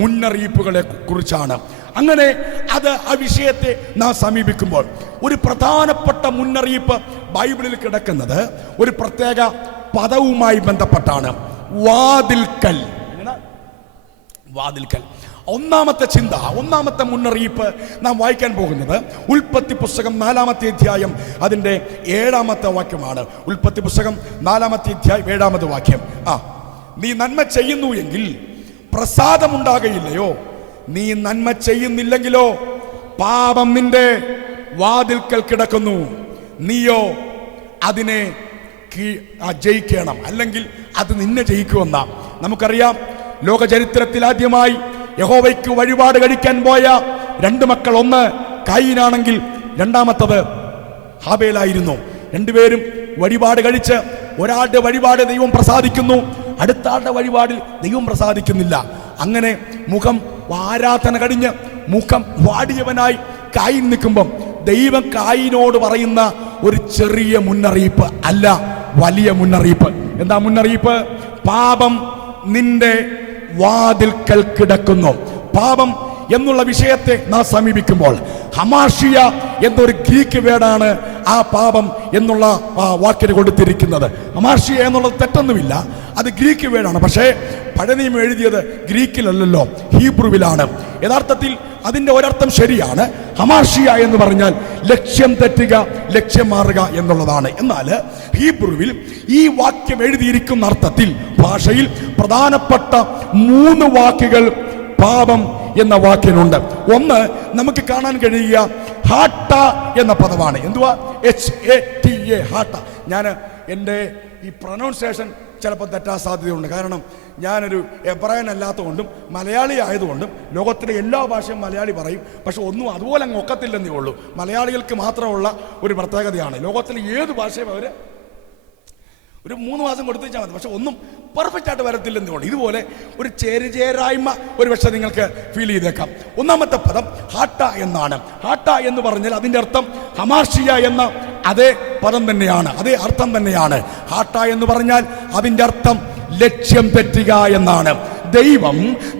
മുന്നറിയിപ്പുകളെ കുറിച്ചാണ്. അങ്ങനെ ആ വിഷയത്തെ നാം സമീപിക്കുമ്പോൾ ഒരു പ്രധാനപ്പെട്ട മുന്നറിയിപ്പ് ബൈബിളിൽ കിടക്കുന്നത് ഒരു പ്രത്യേക പദവുമായി ബന്ധപ്പെട്ടാണ്. വാതിൽക്കൽ. വാതിൽക്കൽ. ഒന്നാമത്തെ ചിന്ത, ഒന്നാമത്തെ മുന്നറിയിപ്പ് നാം വായിക്കാൻ പോകുന്നത് ഉൽപ്പത്തി പുസ്തകം 4-ാമത്തെ അധ്യായം അതിൻ്റെ 7-ാമത്തെ വാക്യമാണ്. ഉൽപ്പത്തി പുസ്തകം 4-ാമത്തെ അധ്യായം 7-ാമത്തെ വാക്യം. നീ നന്മ ചെയ്യുന്നു എങ്കിൽ പ്രസാദമുണ്ടാകയില്ലയോ? നീ നന്മ ചെയ്യുന്നില്ലെങ്കിലോ പാപം നിന്റെ വാതിൽക്കൽ കിടക്കുന്നു, നീയോ അതിനെ ജയിക്കണം, അല്ലെങ്കിൽ അത് നിന്നെ ജയിക്കുമെന്ന. നമുക്കറിയാം, ലോക ചരിത്രത്തിൽ ആദ്യമായി യഹോവയ്ക്ക് വഴിപാട് കഴിക്കാൻ പോയ 2 മക്കൾ, ഒന്ന് കയീനാണെങ്കിൽ രണ്ടാമത്തത് ഹാബേലായിരുന്നു. രണ്ടുപേരും വഴിപാട് കഴിച്ച് ഒരാളുടെ വഴിപാട് ദൈവം പ്രസാദിക്കുന്നു, അടുത്ത ആളുടെ വഴിപാടിൽ ദൈവം പ്രസാദിക്കുന്നില്ല. അങ്ങനെ മുഖം ആരാധന കഴിഞ്ഞ് മുഖം വാടിയവനായി കായീൻ നിൽക്കുമ്പം ദൈവം കായീനോട് പറയുന്ന ഒരു ചെറിയ മുന്നറിയിപ്പ് അല്ല, വലിയ മുന്നറിയിപ്പ്. എന്താ മുന്നറിയിപ്പ്? പാപം നിന്റെ വാതിൽക്കൽ കിടക്കുന്നു. പാപം എന്നുള്ള വിഷയത്തെ നാം സമീപിക്കുമ്പോൾ ഹമാഷിയ എന്നൊരു ഗ്രീക്ക് വേർഡാണ് ആ പാപം എന്നുള്ള വാക്കിന് കൊടുത്തിരിക്കുന്നത്. ഹമാഷിയ എന്നുള്ളത് തെറ്റൊന്നുമില്ല, അത് ഗ്രീക്ക് വേർഡാണ്. പക്ഷേ പഴയ നിയമം എഴുതിയത് ഗ്രീക്കിലല്ലല്ലോ, ഹീബ്രുവിലാണ്. യഥാർത്ഥത്തിൽ അതിൻ്റെ ഒരർത്ഥം ശരിയാണ്. ഹമാഷിയ എന്ന് പറഞ്ഞാൽ ലക്ഷ്യം തെറ്റുക, ലക്ഷ്യം മാറുക എന്നുള്ളതാണ്. എന്നാൽ ഹീബ്രുവിൽ ഈ വാക്യം എഴുതിയിരിക്കുന്ന അർത്ഥത്തിൽ ഭാഷയിൽ പ്രധാനപ്പെട്ട 3 വാക്കുകൾ പാപം എന്ന വാക്കിനുണ്ട്. ഒന്ന് നമുക്ക് കാണാൻ കഴിയുക ഹാട്ട എന്ന പദമാണ്. എന്തുവാ? HATA, ഹാട്ട. ഞാൻ എൻ്റെ ഈ പ്രൊനൗൺസിയേഷൻ ചിലപ്പോൾ തെറ്റാൻ സാധ്യതയുണ്ട്. കാരണം ഞാനൊരു എബ്രായൻ അല്ലാത്തതുകൊണ്ടും മലയാളി ആയതുകൊണ്ടും ലോകത്തിലെ എല്ലാ ഭാഷയും മലയാളി പറയും. പക്ഷെ ഒന്നും അതുപോലെ അങ്ങ് ഒക്കത്തില്ലെന്നേ ഉള്ളൂ. മലയാളികൾക്ക് മാത്രമുള്ള ഒരു പ്രത്യേകതയാണ്. ലോകത്തിലെ ഏത് ഭാഷയും അവർ ഒരു 3 മാസം കൊടുത്തുവെച്ചാൽ മതി, പക്ഷെ ഒന്നും പെർഫെക്റ്റ് ആയിട്ട് വരത്തില്ലെന്നേ ഉള്ളൂ. ഇതുപോലെ ഒരു ചേരായ്മ ഒരു പക്ഷേ നിങ്ങൾക്ക് ഫീൽ ചെയ്തേക്കാം. ഒന്നാമത്തെ പദം ഹാട്ട എന്നാണ്. ഹാട്ട എന്ന് പറഞ്ഞാൽ അതിൻ്റെ അർത്ഥം ഹമാഷിയ എന്ന അതേ പദം തന്നെയാണ്, അതേ അർത്ഥം തന്നെയാണ്. ഹാട്ട എന്ന് പറഞ്ഞാൽ അതിൻ്റെ അർത്ഥം ലക്ഷ്യം തെറ്റുക എന്നാണ്. ദൈവം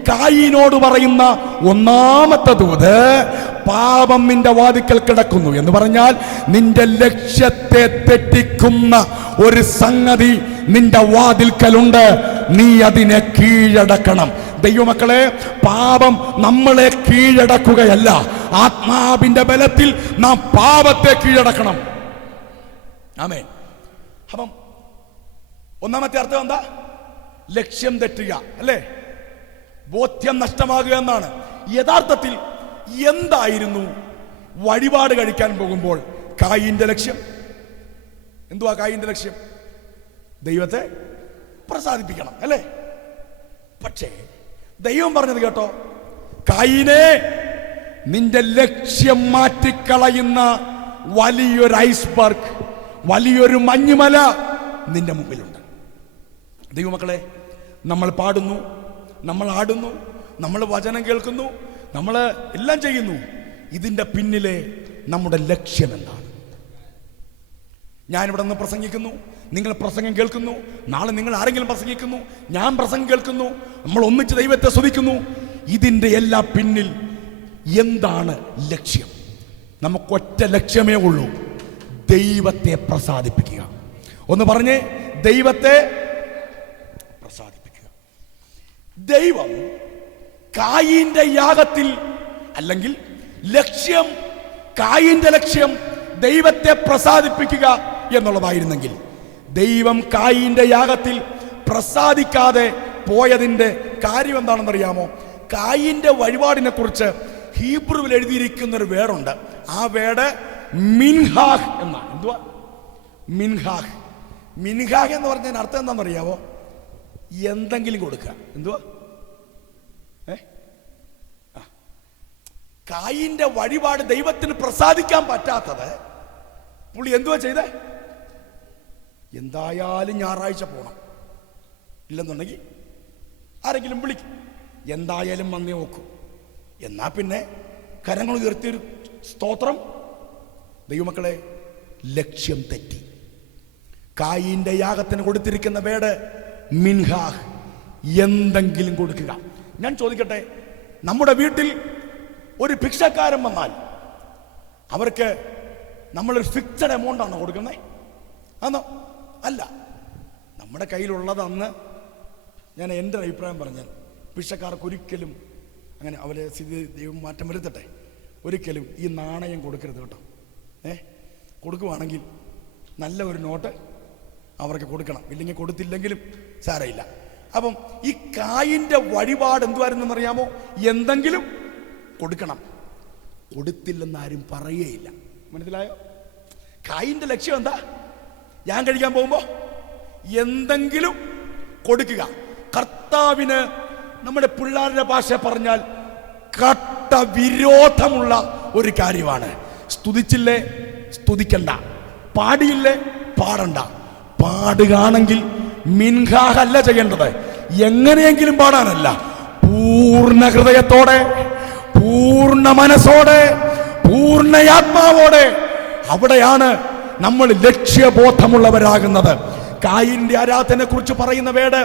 കായീനോട് പറയുന്ന ഒന്നാമത്തെ ദൂത് പാപം നിന്റെ വാതിൽക്കൽ കിടക്കുന്നു എന്ന് പറഞ്ഞാൽ നിന്റെ ലക്ഷ്യത്തെ തെറ്റിക്കുന്ന ഒരു സംഗതി നിന്റെ വാതിൽക്കലുണ്ട്, നീ അതിനെ കീഴടക്കണം. ദൈവമക്കളെ, പാപം നമ്മളെ കീഴടക്കുകയല്ല, ആത്മാവിന്റെ ബലത്തിൽ നാം പാപത്തെ കീഴടക്കണം. ആമേൻ. അപ്പം ഒന്നാമത്തെ അർത്ഥം എന്താ? ലക്ഷ്യം തെറ്റുക, അല്ലേ? ബോധ്യം നഷ്ടമാകുക എന്നാണ്. യഥാർത്ഥത്തിൽ എന്തായിരുന്നു വഴിപാട് കഴിക്കാൻ പോകുമ്പോൾ കായീന്റെ ലക്ഷ്യം? എന്തുവാ കായീന്റെ ലക്ഷ്യം? ദൈവത്തെ പ്രസാദിപ്പിക്കണം, അല്ലേ? പക്ഷേ ദൈവം പറഞ്ഞത് കേട്ടോ, കായീനെ, നിന്റെ ലക്ഷ്യം മാറ്റിക്കളയുന്ന വലിയൊരു ഐസ്ബർഗ്, വലിയൊരു മഞ്ഞുമല നിന്റെ മുമ്പിലുണ്ട്. ദൈവമക്കളെ, നമ്മൾ പാടുന്നു, നമ്മൾ ആടുന്നു, നമ്മൾ വചനം കേൾക്കുന്നു, നമ്മൾ എല്ലാം ചെയ്യുന്നു. ഇതിൻ്റെ പിന്നിലെ നമ്മുടെ ലക്ഷ്യം എന്താണ്? ഞാനിവിടെ നിന്ന് പ്രസംഗിക്കുന്നു, നിങ്ങൾ പ്രസംഗം കേൾക്കുന്നു, നാളെ നിങ്ങൾ ആരെങ്കിലും പ്രസംഗിക്കുന്നു, ഞാൻ പ്രസംഗം കേൾക്കുന്നു, നമ്മൾ ഒന്നിച്ച് ദൈവത്തെ സ്തുതിക്കുന്നു. ഇതിൻ്റെ എല്ലാ പിന്നിൽ എന്താണ് ലക്ഷ്യം? നമുക്കൊറ്റ ലക്ഷ്യമേ ഉള്ളൂ, ദൈവത്തെ പ്രസാദിപ്പിക്കുക. ഒന്ന് പറഞ്ഞേ, ദൈവത്തെ പ്രസാദിപ്പിക്കുക. ദൈവം കായീന്റെ യാഗത്തിൽ, അല്ലെങ്കിൽ ലക്ഷ്യം, കായീന്റെ ലക്ഷ്യം ദൈവത്തെ പ്രസാദിപ്പിക്കുക എന്നുള്ളതായിരുന്നെങ്കിൽ, ദൈവം കായീന്റെ യാഗത്തിൽ പ്രസാദിക്കാതെ പോയതിന്റെ കാര്യം എന്താണെന്നറിയാമോ? കായീന്റെ വഴിപാടിനെ കുറിച്ച് ഹീബ്രുവിൽ എഴുതിയിരിക്കുന്ന ഒരു വേർഡുണ്ട്. ആ വേർഡ് മിൻഹാഹ് എന്നാണ്. എന്തുവാ മിൻഹാഹ്? മിൻഹാഹ് എന്ന് പറഞ്ഞതിന് അർത്ഥം എന്താണെന്നറിയാമോ? എന്തെങ്കിലും കൊടുക്കുക. എന്തുവാ? കായീന്റെ വഴിപാട് ദൈവത്തിന് പ്രസാദിക്കാൻ പറ്റാത്തത് പുള്ളി എന്തുവാ ചെയ്തേ? എന്തായാലും ഞായറാഴ്ച പോണം, ഇല്ലെന്നുണ്ടെങ്കിൽ ആരെങ്കിലും വിളിക്കും, എന്തായാലും വന്നേ നോക്കൂ, എന്നാ പിന്നെ കരങ്ങൾ ഉയർത്തിയൊരു സ്തോത്രം. ദൈവമക്കളെ, ലക്ഷ്യം തെറ്റി. കായീന്റെ യാഗത്തിന് കൊടുത്തിരിക്കുന്ന വേട് മിൻഹാഹ്, എന്തെങ്കിലും കൊടുക്കുക. ഞാൻ ചോദിക്കട്ടെ, നമ്മുടെ വീട്ടിൽ ഒരു ഭിക്ഷക്കാരൻ വന്നാൽ അവർക്ക് നമ്മളൊരു ഫിക്സഡ് എമൗണ്ട് ആണോ കൊടുക്കുന്നത്? ആണോ? അല്ല. നമ്മുടെ കയ്യിലുള്ളത് അന്ന്, ഞാൻ എൻ്റെ അഭിപ്രായം പറഞ്ഞാൽ, ഭിക്ഷക്കാർക്ക് ഒരിക്കലും അങ്ങനെ അവരെ സ്ഥിതി ദൈവം മാറ്റം വരുത്തട്ടെ, ഒരിക്കലും ഈ നാണയം കൊടുക്കരുത് കേട്ടോ. കൊടുക്കുവാണെങ്കിൽ നല്ല ഒരു നോട്ട് അവർക്ക് കൊടുക്കണം, ഇല്ലെങ്കിൽ കൊടുത്തില്ലെങ്കിലും സാരമില്ല. അപ്പം ഈ കായിൻ്റെ വഴിപാട് എന്തുവായിരുന്നെന്ന് അറിയാമോ? എന്തെങ്കിലും കൊടുക്കണം. കൊടുത്തില്ലെന്ന് ആരും പറയുകയില്ല. മനസ്സിലായോ? കായിൻ്റെ ലക്ഷ്യം എന്താ? ഞാൻ കഴിക്കാൻ പോകുമ്പോൾ എന്തെങ്കിലും കൊടുക്കുക. കർത്താവിന് നമ്മുടെ പിള്ളേരുടെ ഭാഷ പറഞ്ഞാൽ കട്ട വിരോധമുള്ള ഒരു കാര്യമാണ്. സ്തുതിച്ചില്ലേ സ്തുതിക്കണ്ട, പാടിയില്ലേ പാടണ്ട. പാടുകയാണെങ്കിൽ മിൻഹാഹല്ല ചെയ്യേണ്ടത്, എങ്ങനെയെങ്കിലും പാടാനല്ല, പൂർണ്ണ ഹൃദയത്തോടെ, പൂർണ്ണ മനസ്സോടെ, പൂർണ്ണയാത്മാവോടെ. അവിടെയാണ് നമ്മൾ ലക്ഷ്യബോധമുള്ളവരാകുന്നത്. കായിന്റെ ആരാധനയെ കുറിച്ച് പറയുന്ന വേട്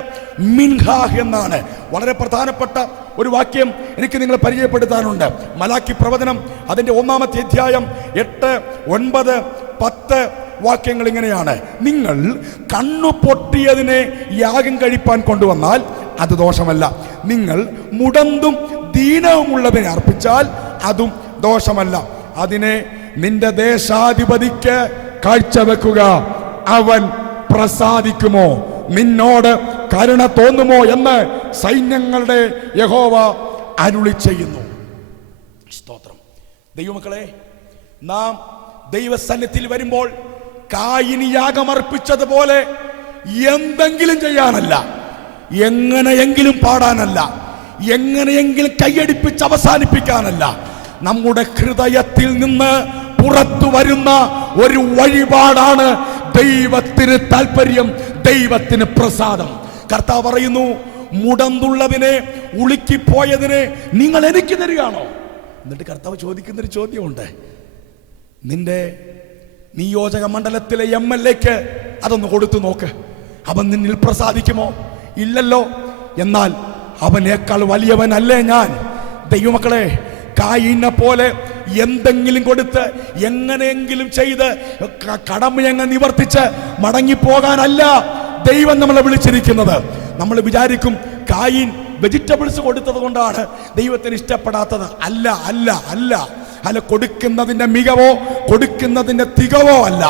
മിൻഹാഹ് എന്നാണ്. വളരെ പ്രധാനപ്പെട്ട ഒരു വാക്യം എനിക്ക് നിങ്ങളെ പരിചയപ്പെടുത്താനുണ്ട്. മലാക്കി പ്രവചനം അതിന്റെ 1-ാമത്തെ അധ്യായം 8, 9, 10 വാക്യങ്ങൾ ഇങ്ങനെയാണ്: നിങ്ങൾ കണ്ണു പൊട്ടിയതിനെ യാഗം കഴിപ്പാൻ കൊണ്ടുവന്നാൽ അത് ദോഷമല്ല, നിങ്ങൾ മുടന്തും ദീനവുമുള്ളതിനെ അർപ്പിച്ചാൽ അതും ദോഷമല്ല. അതിനെ നിന്റെ ദേശാധിപതിക്ക് കാഴ്ചവെക്കുക, അവൻ പ്രസാദിക്കുമോ, നിന്നോട് കരുണ തോന്നുമോ എന്ന് സൈന്യങ്ങളുടെ യഹോവ അരുളി ചെയ്യുന്നു. സ്തോത്രം. ദൈവമക്കളെ, നാം ദൈവസന്നിധിയിൽ വരുമ്പോൾ കായിന് യാഗമർപ്പിച്ചതുപോലെ എന്തെങ്കിലും ചെയ്യാനല്ല, എങ്ങനെയെങ്കിലും പാടാനല്ല, എങ്ങനെയെങ്കിലും കൈയടിപ്പിച്ച് അവസാനിപ്പിക്കാനല്ല. നമ്മുടെ ഹൃദയത്തിൽ നിന്ന് പുറത്തു വരുന്ന ഒരു വഴിപാടാണ് ദൈവത്തിന് താല്പര്യം, ദൈവത്തിന് പ്രസാദം. കർത്താവ് പറയുന്നു, മുടന്തുള്ളതിനെ, ഉളുക്കിപ്പോയതിനെ നിങ്ങൾ എനിക്ക് തരികയാണോ? എന്നിട്ട് കർത്താവ് ചോദിക്കുന്നൊരു ചോദ്യമുണ്ട്. നിന്റെ നിയോജക മണ്ഡലത്തിലെ MLAക്ക് അതൊന്ന് കൊടുത്തു നോക്ക്, അവൻ നിന്നിൽ പ്രസാദിക്കുമോ? ഇല്ലല്ലോ. എന്നാൽ അവനേക്കാൾ വലിയവനല്ലേ ഞാൻ? ദൈവമക്കളെ, കായിനെ പോലെ എന്തെങ്കിലും കൊടുത്ത് എങ്ങനെയെങ്കിലും ചെയ്ത് കടമയങ്ങ് നിവർത്തിച്ച് മടങ്ങിപ്പോകാനല്ല ദൈവം നമ്മളെ വിളിച്ചിരിക്കുന്നത്. നമ്മൾ വിചാരിക്കും കായിൻ വെജിറ്റബിൾസ് കൊടുത്തത് കൊണ്ടാണ് ദൈവത്തിന് ഇഷ്ടപ്പെടാത്തത്. അല്ല അല്ല അല്ല അല്ല കൊടുക്കുന്നതിന്റെ മികവോ കൊടുക്കുന്നതിന്റെ തികവോ അല്ല.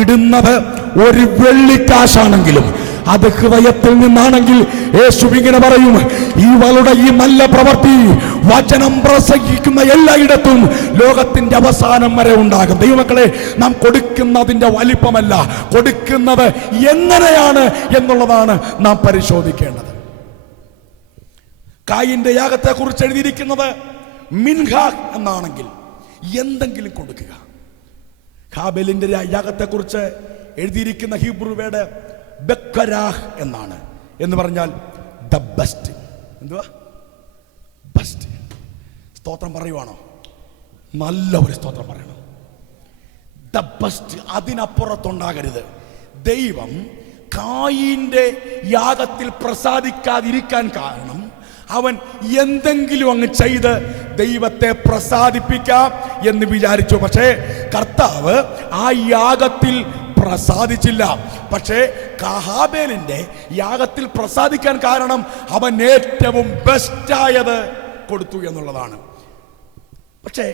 ഇടുന്നത് ഒരു വെള്ളിക്കാശാണെങ്കിലും അത് ഹൃദയത്തിൽ നിന്നാണെങ്കിൽ യേശു ഇങ്ങനെ പറയും, ഇവളുടെ ഈ നല്ല പ്രവൃത്തി വചനം പ്രസംഗിക്കുന്ന എല്ലായിടത്തും ലോകത്തിന്റെ അവസാനം വരെ ഉണ്ടാകും. ദൈവമക്കളെ, നാം കൊടുക്കുന്നതിന്റെ വലിപ്പമല്ല, കൊടുക്കുന്നത് എങ്ങനെയാണ് എന്നുള്ളതാണ് നാം പരിശോധിക്കേണ്ടത്. കായിന്റെ യാഗത്തെ കുറിച്ച് എഴുതിയിരിക്കുന്നത് മിൻഹാഹ് എന്നാണെങ്കിൽ എന്തെങ്കിലും കൊടുക്കുക. ഹാബേലിന്റെ യാഗത്തെ കുറിച്ച് എഴുതിയിരിക്കുന്ന ഹീബ്രു വേർഡ് ബെക്കരാഹ് എന്നാണ്. എന്ന് പറഞ്ഞാൽ ദ ബെസ്റ്റ്. എന്തുവാ? ബെസ്റ്റ്. സ്തോത്രം പറയുവാണോ? നല്ല ഒരു സ്തോത്രം പറയണം. ദ ബെസ്റ്റ്, അതിനപ്പുറത്തുണ്ടാകരുത്. ദൈവം കായീന്റെ യാഗത്തിൽ പ്രസാദിക്കാതിരിക്കാൻ കാരണം അവൻ എന്തെങ്കിലും അങ്ങ് ചെയ്ത് ദൈവത്തെ പ്രസാദിപ്പിക്കാം എന്ന് വിചാരിച്ചു. പക്ഷേ കർത്താവ് ആ യാഗത്തിൽ പ്രസാദിച്ചില്ല. പക്ഷേ ഹാബേലിന്റെ യാഗത്തിൽ പ്രസാദിക്കാൻ കാരണം അവൻ ഏറ്റവും ബെസ്റ്റായത് കൊടുത്തു എന്നുള്ളതാണ്. പക്ഷേ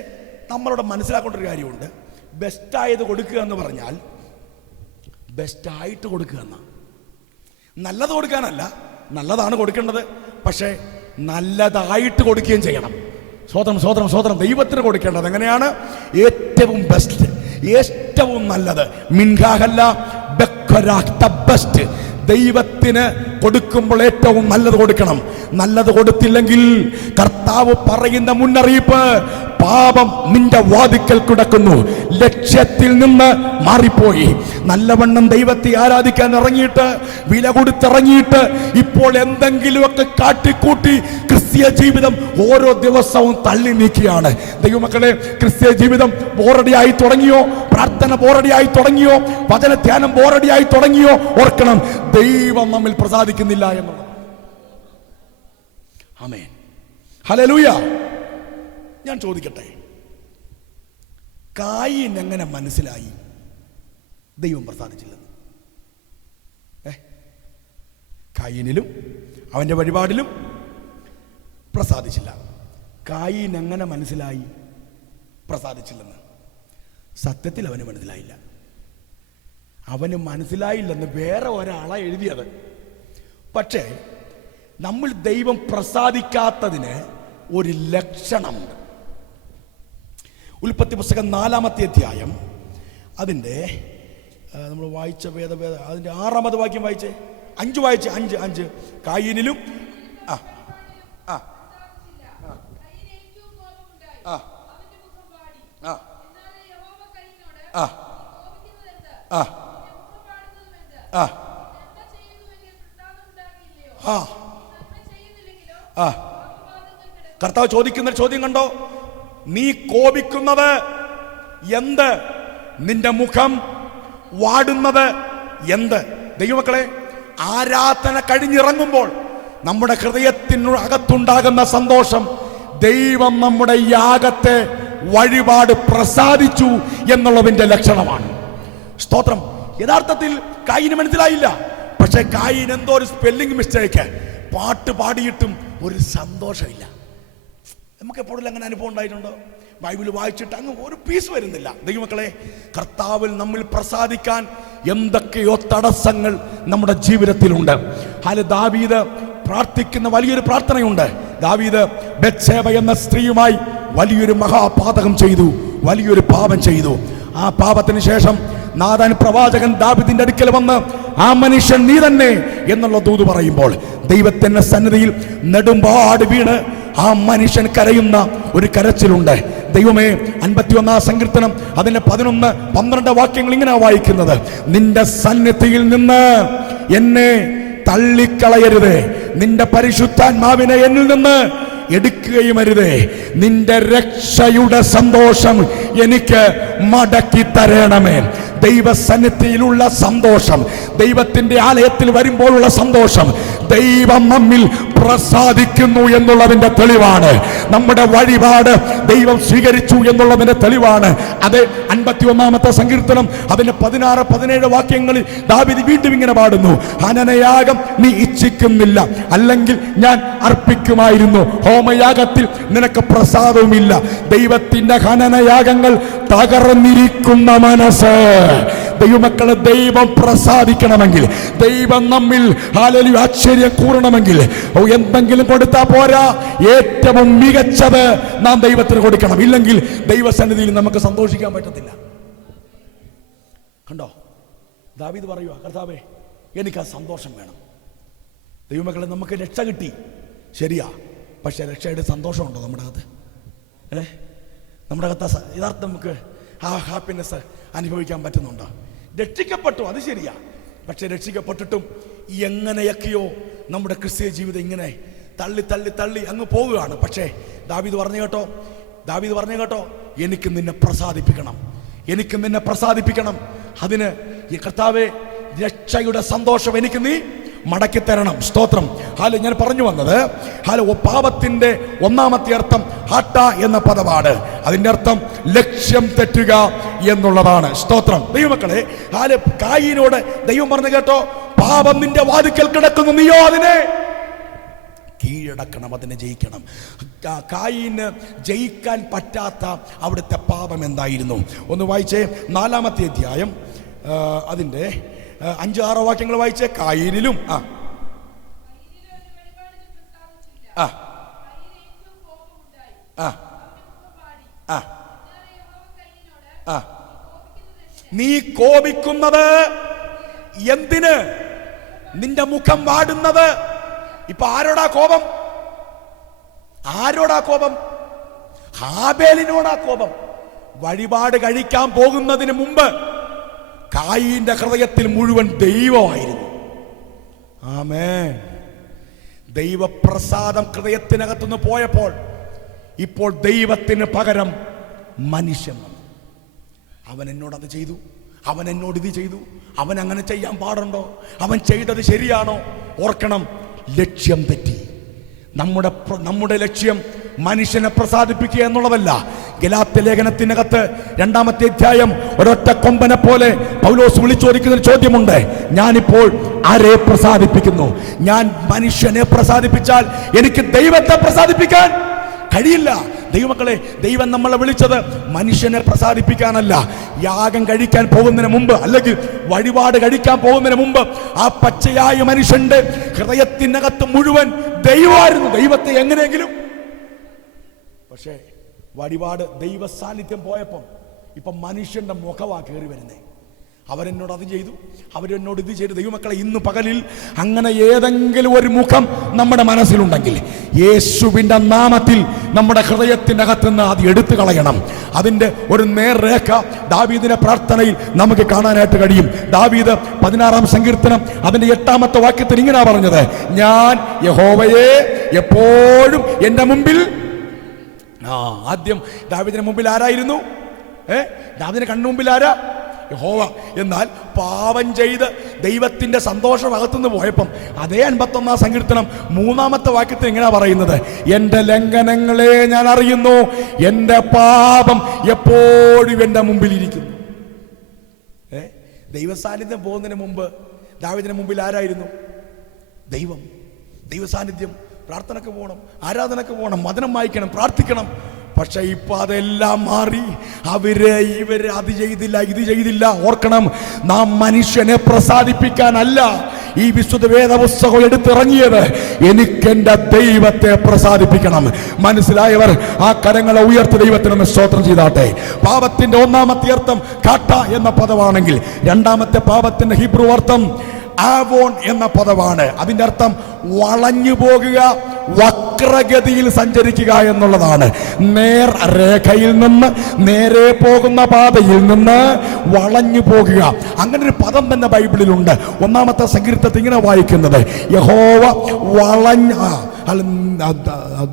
നമ്മളോട് മനസ്സിലാക്കേണ്ട ഒരു കാര്യമുണ്ട്. ബെസ്റ്റായത് കൊടുക്കുക എന്ന് പറഞ്ഞാൽ ബെസ്റ്റായിട്ട് കൊടുക്കുക എന്നാ. നല്ലത് കൊടുക്കാനല്ല, നല്ലതാണ് കൊടുക്കേണ്ടത്, പക്ഷേ നല്ലതായിട്ട് കൊടുക്കുകയും ചെയ്യണം. സ്വതന്ത്രം സ്വതന്ത്രം സ്വതന്ത്രം ദൈവത്തിന് കൊടുക്കേണ്ടത് എങ്ങനെയാണ്? ഏറ്റവും ബെസ്റ്റ്, ഏറ്റവും നല്ലത്. മിൻഹാഹല്ല ബെക്കരാഹ്, ദ ബെസ്റ്റ്. ദൈവത്തിന് കൊടുക്കുമ്പോൾ ഏറ്റവും നല്ലത് കൊടുക്കണം. നല്ലത് കൊടുത്തില്ലെങ്കിൽ കർത്താവ് പറയുന്ന മുന്നറിയിപ്പ്, പാപം നിന്റെ വാതിക്കൽ കിടക്കുന്നു, ലക്ഷ്യത്തിൽ നിന്ന് മാറിപ്പോയി. നല്ലവണ്ണം ദൈവത്തെ ആരാധിക്കാൻ ഇറങ്ങിയിട്ട്, വില കൊടുത്തിറങ്ങിയിട്ട്, ഇപ്പോൾ എന്തെങ്കിലുമൊക്കെ കാട്ടിക്കൂട്ടി ക്രിസ്തീയ ജീവിതം ഓരോ ദിവസവും തള്ളി നീക്കിയാണ്. ദൈവമക്കളെ, ക്രിസ്തീയ ജീവിതം ബോറടിയായി തുടങ്ങിയോ? പ്രാർത്ഥന ബോറടിയായി തുടങ്ങിയോ? വചന ധ്യാനം ബോറടിയായി തുടങ്ങിയോ? ഓർക്കണം, ദൈവം നമ്മിൽ പ്രസാദിക്കുന്നില്ല എന്നുള്ളത്. ആമേൻ, ഹല്ലേലൂയ. ഞാൻ ചോദിക്കട്ടെ, കായീൻ എങ്ങനെ മനസ്സിലായി ദൈവം പ്രസാദിച്ചില്ലെന്ന്? കായീനിലും അവന്റെ വഴിപാടിലും പ്രസാദിച്ചില്ല. കായീൻ എങ്ങനെ മനസ്സിലായി പ്രസാദിച്ചില്ലെന്ന്? സത്യത്തിൽ അവന് മനസ്സിലായില്ല. അവന് മനസ്സിലായില്ലെന്ന് വേറെ ഒരാളാ എഴുതിയത്. പക്ഷേ നമ്മൾ ദൈവം പ്രസാദിക്കാത്തതിന് ഒരു ലക്ഷണമുണ്ട്. ഉൽപ്പത്തി പുസ്തകം 4-ാമത്തെ അധ്യായം, അതിൻ്റെ നമ്മൾ വായിച്ച അതിൻ്റെ 6-ാമത് വാക്യം വായിച്ചേ. 5 വായിച്ചേ. 5 കായീനിലും കർത്താവ് ചോദിക്കുന്ന ചോദ്യം കണ്ടോ? നീ കോപിക്കുന്നത് എന്ത്? നിന്റെ മുഖം വാടുന്നത് എന്ത്? ദൈവമക്കളെ, ആരാധന കഴിഞ്ഞിറങ്ങുമ്പോൾ നമ്മുടെ ഹൃദയത്തിനു അകത്തുണ്ടാകുന്ന സന്തോഷം, ദൈവം നമ്മുടെ യാഗത്തെ വഴിപാട് പ്രസാദിച്ചു എന്നുള്ളതിന്റെ ലക്ഷണമാണ്. സ്തോത്രം. യഥാർത്ഥത്തിൽ കായീന് മനസ്സിലായില്ല. പക്ഷെ കായീൻ എന്തോ ഒരു സ്പെല്ലിംഗ് മിസ്റ്റേക്ക്, പാട്ട് പാടിയിട്ടും ഒരു സന്തോഷമില്ല. നമുക്ക് എപ്പോഴും അങ്ങനെ അനുഭവം ഉണ്ടായിട്ടുണ്ടോ? ബൈബിൾ വായിച്ചിട്ട് അങ്ങ് ഒരു പീസ് വരുന്നില്ല. ദൈവമക്കളെ, കർത്താവിൽ നമ്മിൽ പ്രസാദിക്കാൻ എന്തൊക്കെയോ തടസ്സങ്ങൾ നമ്മുടെ ജീവിതത്തിലുണ്ട്. ദാവീദ് പ്രാർത്ഥിക്കുന്ന വലിയൊരു പ്രാർത്ഥനയുണ്ട്. ദാവീദ് ബത്ശേബ എന്ന സ്ത്രീയുമായി വലിയൊരു മഹാപാതകം ചെയ്തു, വലിയൊരു പാപം ചെയ്തു. ആ പാപത്തിന് ശേഷം നാഥാൻ പ്രവാചകൻ ദാവീദിന്റെ അടുക്കൽ വന്ന്, ആ മനുഷ്യൻ നീ തന്നെ എന്നുള്ള ദൂത് പറയുമ്പോൾ ദൈവത്തിന്റെ സന്നിധിയിൽ നെടുമ്പാട് വീണ് ആ മനുഷ്യൻ കരയുന്ന ഒരു കരച്ചിലുണ്ട്. ദൈവമേ, 51-ാം സങ്കീർത്തനം അതിന്റെ 11-12 വാക്യങ്ങൾ ഇങ്ങനെ വായിക്കുന്നത്, നിന്റെ സന്നിധിയിൽ നിന്ന് എന്നെ തള്ളിക്കളയരുതേ, നിന്റെ പരിശുദ്ധാത്മാവിനെ എന്നിൽ നിന്ന് എടുക്കുകയും അരുതേ, നിന്റെ രക്ഷയുടെ സന്തോഷം എനിക്ക് മടക്കി തരണമേ. ദൈവസന്നിധിയിലുള്ള സന്തോഷം, ദൈവത്തിന്റെ ആലയത്തിൽ വരുമ്പോഴുള്ള സന്തോഷം, ദൈവം നമ്മിൽ പ്രസാദിക്കുന്നു എന്നുള്ളതിന്റെ തെളിവാണ്. നമ്മുടെ വഴിപാട് ദൈവം സ്വീകരിച്ചു എന്നുള്ളതിന്റെ തെളിവാണ്. അത് 51-ാമത്തെ സങ്കീർത്തനം അതിന്റെ 16-17 വാക്യങ്ങളിൽ ദാവീദ് വീണ്ടും ഇങ്ങനെ പാടുന്നു, ഹനനയാഗം നീ ഇച്ഛിക്കുന്നില്ല, അല്ലെങ്കിൽ ഞാൻ അർപ്പിക്കുമായിരുന്നു. ഹോമയാഗത്തിൽ നിനക്ക് പ്രസാദവുമില്ല. ദൈവത്തിന്റെ ഹനനയാഗങ്ങൾ തകർന്നിരിക്കുന്ന മനസ്സ്. ദൈവമക്കളെ, ദൈവം പ്രസാദിക്കണമെങ്കിൽ, ദൈവം നമ്മിൽ ആശ്ചര്യം കൂറണമെങ്കിൽ എന്തെങ്കിലും കൊടുത്താൽ പോരാ, ഏറ്റവും മികച്ചത് നാം ദൈവത്തിന് കൊടുക്കണം. ഇല്ലെങ്കിൽ ദൈവസന്നിധിയിൽ നമുക്ക് സന്തോഷിക്കാൻ പറ്റത്തില്ല. കണ്ടോ, ദാവീദ് പറയുക, കർത്താവേ എനിക്ക് ആ സന്തോഷം വേണം. ദൈവമക്കളെ, നമുക്ക് രക്ഷ കിട്ടി, ശരിയാ, പക്ഷെ രക്ഷയുടെ സന്തോഷമുണ്ടോ നമ്മുടെ അകത്ത്? നമ്മുടെ അകത്ത് യഥാർത്ഥം നമുക്ക് ആ ഹാപ്പിനെസ് അനുഭവിക്കാൻ പറ്റുന്നുണ്ടോ? രക്ഷിക്കപ്പെട്ടു, അത് ശരിയാ, പക്ഷെ രക്ഷിക്കപ്പെട്ടിട്ടും എങ്ങനെയൊക്കെയോ നമ്മുടെ ക്രിസ്തീയ ജീവിതം ഇങ്ങനെ തള്ളി തള്ളി തള്ളി അങ്ങ് പോവുകയാണ്. പക്ഷേ ദാവീദ് പറഞ്ഞു കേട്ടോ, ദാവീദ് പറഞ്ഞു കേട്ടോ, എനിക്ക് നിന്നെ പ്രസാദിപ്പിക്കണം, എനിക്ക് നിന്നെ പ്രസാദിപ്പിക്കണം. അതിന് ഈ കർത്താവേ, രക്ഷയുടെ സന്തോഷം എനിക്ക് നീ മടക്കി തരണം. സ്തോത്രം. ഞാൻ പറഞ്ഞു വന്നത് പാപത്തിന്റെ ഒന്നാമത്തെ അർത്ഥം ഹാട്ട എന്ന പദമാണ്. അതിന്റെ അർത്ഥം ലക്ഷ്യം തെറ്റുക എന്നുള്ളതാണ്. സ്തോത്രം. ദൈവമക്കളെ, കായീനോട് ദൈവം പറഞ്ഞു കേട്ടോ, പാപം നിന്റെ വാതിക്കൽ കിടക്കുന്നു, നീയോ അതിനെ കീഴടക്കണം, അതിനെ ജയിക്കണം. കായീന് ജയിക്കാൻ പറ്റാത്ത അവിടുത്തെ പാപം എന്തായിരുന്നു? ഒന്ന് വായിച്ചേ, 4-ാമത്തെ അധ്യായം അതിന്റെ 5-6 വാക്യങ്ങൾ വായിച്ചേ. കായീനിലും നീ കോപിക്കുന്നത് എന്തിന്? നിന്റെ മുഖം വാടുന്നത്. ഇപ്പൊ ആരോടാ കോപം? ആരോടാ കോപം? ഹാബേലിനോടാ കോപം. വഴിപാട് കഴിക്കാൻ പോകുന്നതിന് മുമ്പ് കായീന്റെ ഹൃദയത്തിൽ മുഴുവൻ ദൈവമായിരുന്നു. ആമേൻ. ദൈവപ്രസാദം ഹൃദയത്തിനകത്തുനിന്ന് പോയപ്പോൾ ഇപ്പോൾ ദൈവത്തിന് പകരം മനുഷ്യൻ വന്നു. അവൻ എന്നോട് അത് ചെയ്തു, അവൻ എന്നോട് ഇത് ചെയ്തു, അവൻ അങ്ങനെ ചെയ്യാൻ പാടുണ്ടോ? അവൻ ചെയ്തത് ശരിയാണോ? ഓർക്കണം, ലക്ഷ്യം തെറ്റി. നമ്മുടെ ലക്ഷ്യം മനുഷ്യനെ പ്രസാദിപ്പിക്കുക എന്നുള്ളതല്ല. ഗലാത്യ ലേഖനത്തിനകത്ത് 2-ാമത്തെ അധ്യായം ഒരൊറ്റ കൊമ്പനെ പോലെ പൗലോസ് വിളിച്ചോദിക്കുന്ന ഒരു ചോദ്യമുണ്ട്. ഞാനിപ്പോൾ ആരെ പ്രസാദിപ്പിക്കുന്നു? ഞാൻ മനുഷ്യനെ പ്രസാദിപ്പിച്ചാൽ എനിക്ക് ദൈവത്തെ പ്രസാദിപ്പിക്കാൻ കഴിയില്ല. ദൈവമക്കളെ, ദൈവം നമ്മളെ വിളിച്ചത് മനുഷ്യനെ പ്രസാദിപ്പിക്കാനല്ല. യാഗം കഴിക്കാൻ പോകുന്നതിന് മുമ്പ്, അല്ലെങ്കിൽ വഴിപാട് കഴിക്കാൻ പോകുന്നതിന് മുമ്പ് ആ പച്ചയായ മനുഷ്യന്റെ ഹൃദയത്തിനകത്ത് മുഴുവൻ ദൈവമായിരുന്നു. ദൈവത്തെ എങ്ങനെയെങ്കിലും. പക്ഷേ വഴിപാട് ദൈവ സാന്നിധ്യം പോയപ്പം ഇപ്പം മനുഷ്യന്റെ മുഖവാ കയറി വരുന്നേ. അവരെന്നോട് അത് ചെയ്തു, അവരെന്നോട് ഇത് ചെയ്തു. ദൈവമക്കളെ, ഇന്ന് പകലിൽ അങ്ങനെ ഏതെങ്കിലും ഒരു മുഖം നമ്മുടെ മനസ്സിലുണ്ടെങ്കിൽ യേശുവിൻ്റെ നാമത്തിൽ നമ്മുടെ ഹൃദയത്തിൻ്റെ അകത്തുനിന്ന് അത് എടുത്തു കളയണം. അതിൻ്റെ ഒരു നേർരേഖ ദാവീദിന്റെ പ്രാർത്ഥനയിൽ നമുക്ക് കാണാനായിട്ട് കഴിയും. ദാവീദ് 16-ാം സങ്കീർത്തനം അതിൻ്റെ 8-ാമത്തെ വാക്യത്തിൽ ഇങ്ങനെ പറഞ്ഞത്, ഞാൻ യഹോവയെ എപ്പോഴും എൻ്റെ മുമ്പിൽ. ആദ്യം ദാവീദിന്റെ മുമ്പിൽ ആരായിരുന്നു? ദാവീദിന്റെ കണ്ണുമുമ്പിൽ ആരാ? യഹോവ. എന്നാൽ പാപം ചെയ്ത് ദൈവത്തിന്റെ സന്തോഷം അകത്തുനിന്ന് പോയപ്പം അതേ 51-ാം സങ്കീർത്തനം 3-ാമത്തെ വാക്യത്തിൽ എങ്ങനെയാ പറയുന്നത്? എൻ്റെ ലംഘനങ്ങളെ ഞാൻ അറിയുന്നു, എൻ്റെ പാപം എപ്പോഴും എൻ്റെ മുമ്പിൽ ഇരിക്കുന്നു. ദൈവസാന്നിധ്യം പോകുന്നതിന് മുമ്പ് ദാവീദിന്റെ മുമ്പിൽ ആരായിരുന്നു? ദൈവം. ദൈവസാന്നിധ്യം. പ്രാർത്ഥനക്ക് പോകണം, ആരാധനക്ക് പോകണം, വചനം വായിക്കണം, പ്രാർത്ഥിക്കണം. പക്ഷെ ഇപ്പൊ അതെല്ലാം മാറി. ഇവര് അത് ചെയ്തില്ല, ഇത് ചെയ്തില്ല. ഓർക്കണം, നാം മനുഷ്യനെ പ്രസാദിപ്പിക്കാനല്ല ഈ വിശുദ്ധ വേദപുസ്തകം എടുത്തിറങ്ങിയത്. എനിക്കെന്റെ ദൈവത്തെ പ്രസാദിപ്പിക്കണം. മനസ്സിലായവർ ആ കരങ്ങളെ ഉയർത്തി ദൈവത്തിന് സ്തോത്രം ചെയ്താട്ടെ. പാപത്തിന്റെ 1-ാമത്തെ അർത്ഥം കാട്ട എന്ന പദമാണെങ്കിൽ 2-ാമത്തെ പാപത്തിന്റെ ഹീബ്രു അർത്ഥം ആവോൺ എന്ന പദമാണ്. അതിന്റെ അർത്ഥം വളഞ്ഞു പോകുക, വക്രഗതിയിൽ സഞ്ചരിക്കുക എന്നുള്ളതാണ്. നേർ രേഖയിൽ നിന്ന്, നേരെ പോകുന്ന പാതയിൽ നിന്ന് വളഞ്ഞു പോകുക. അങ്ങനെ ഒരു പദം തന്നെ ബൈബിളിലുണ്ട്. 1-ാമത്തെ സങ്കീർത്തനത്തിൽ ഇങ്ങനെ വായിക്കുന്നത്, യഹോവ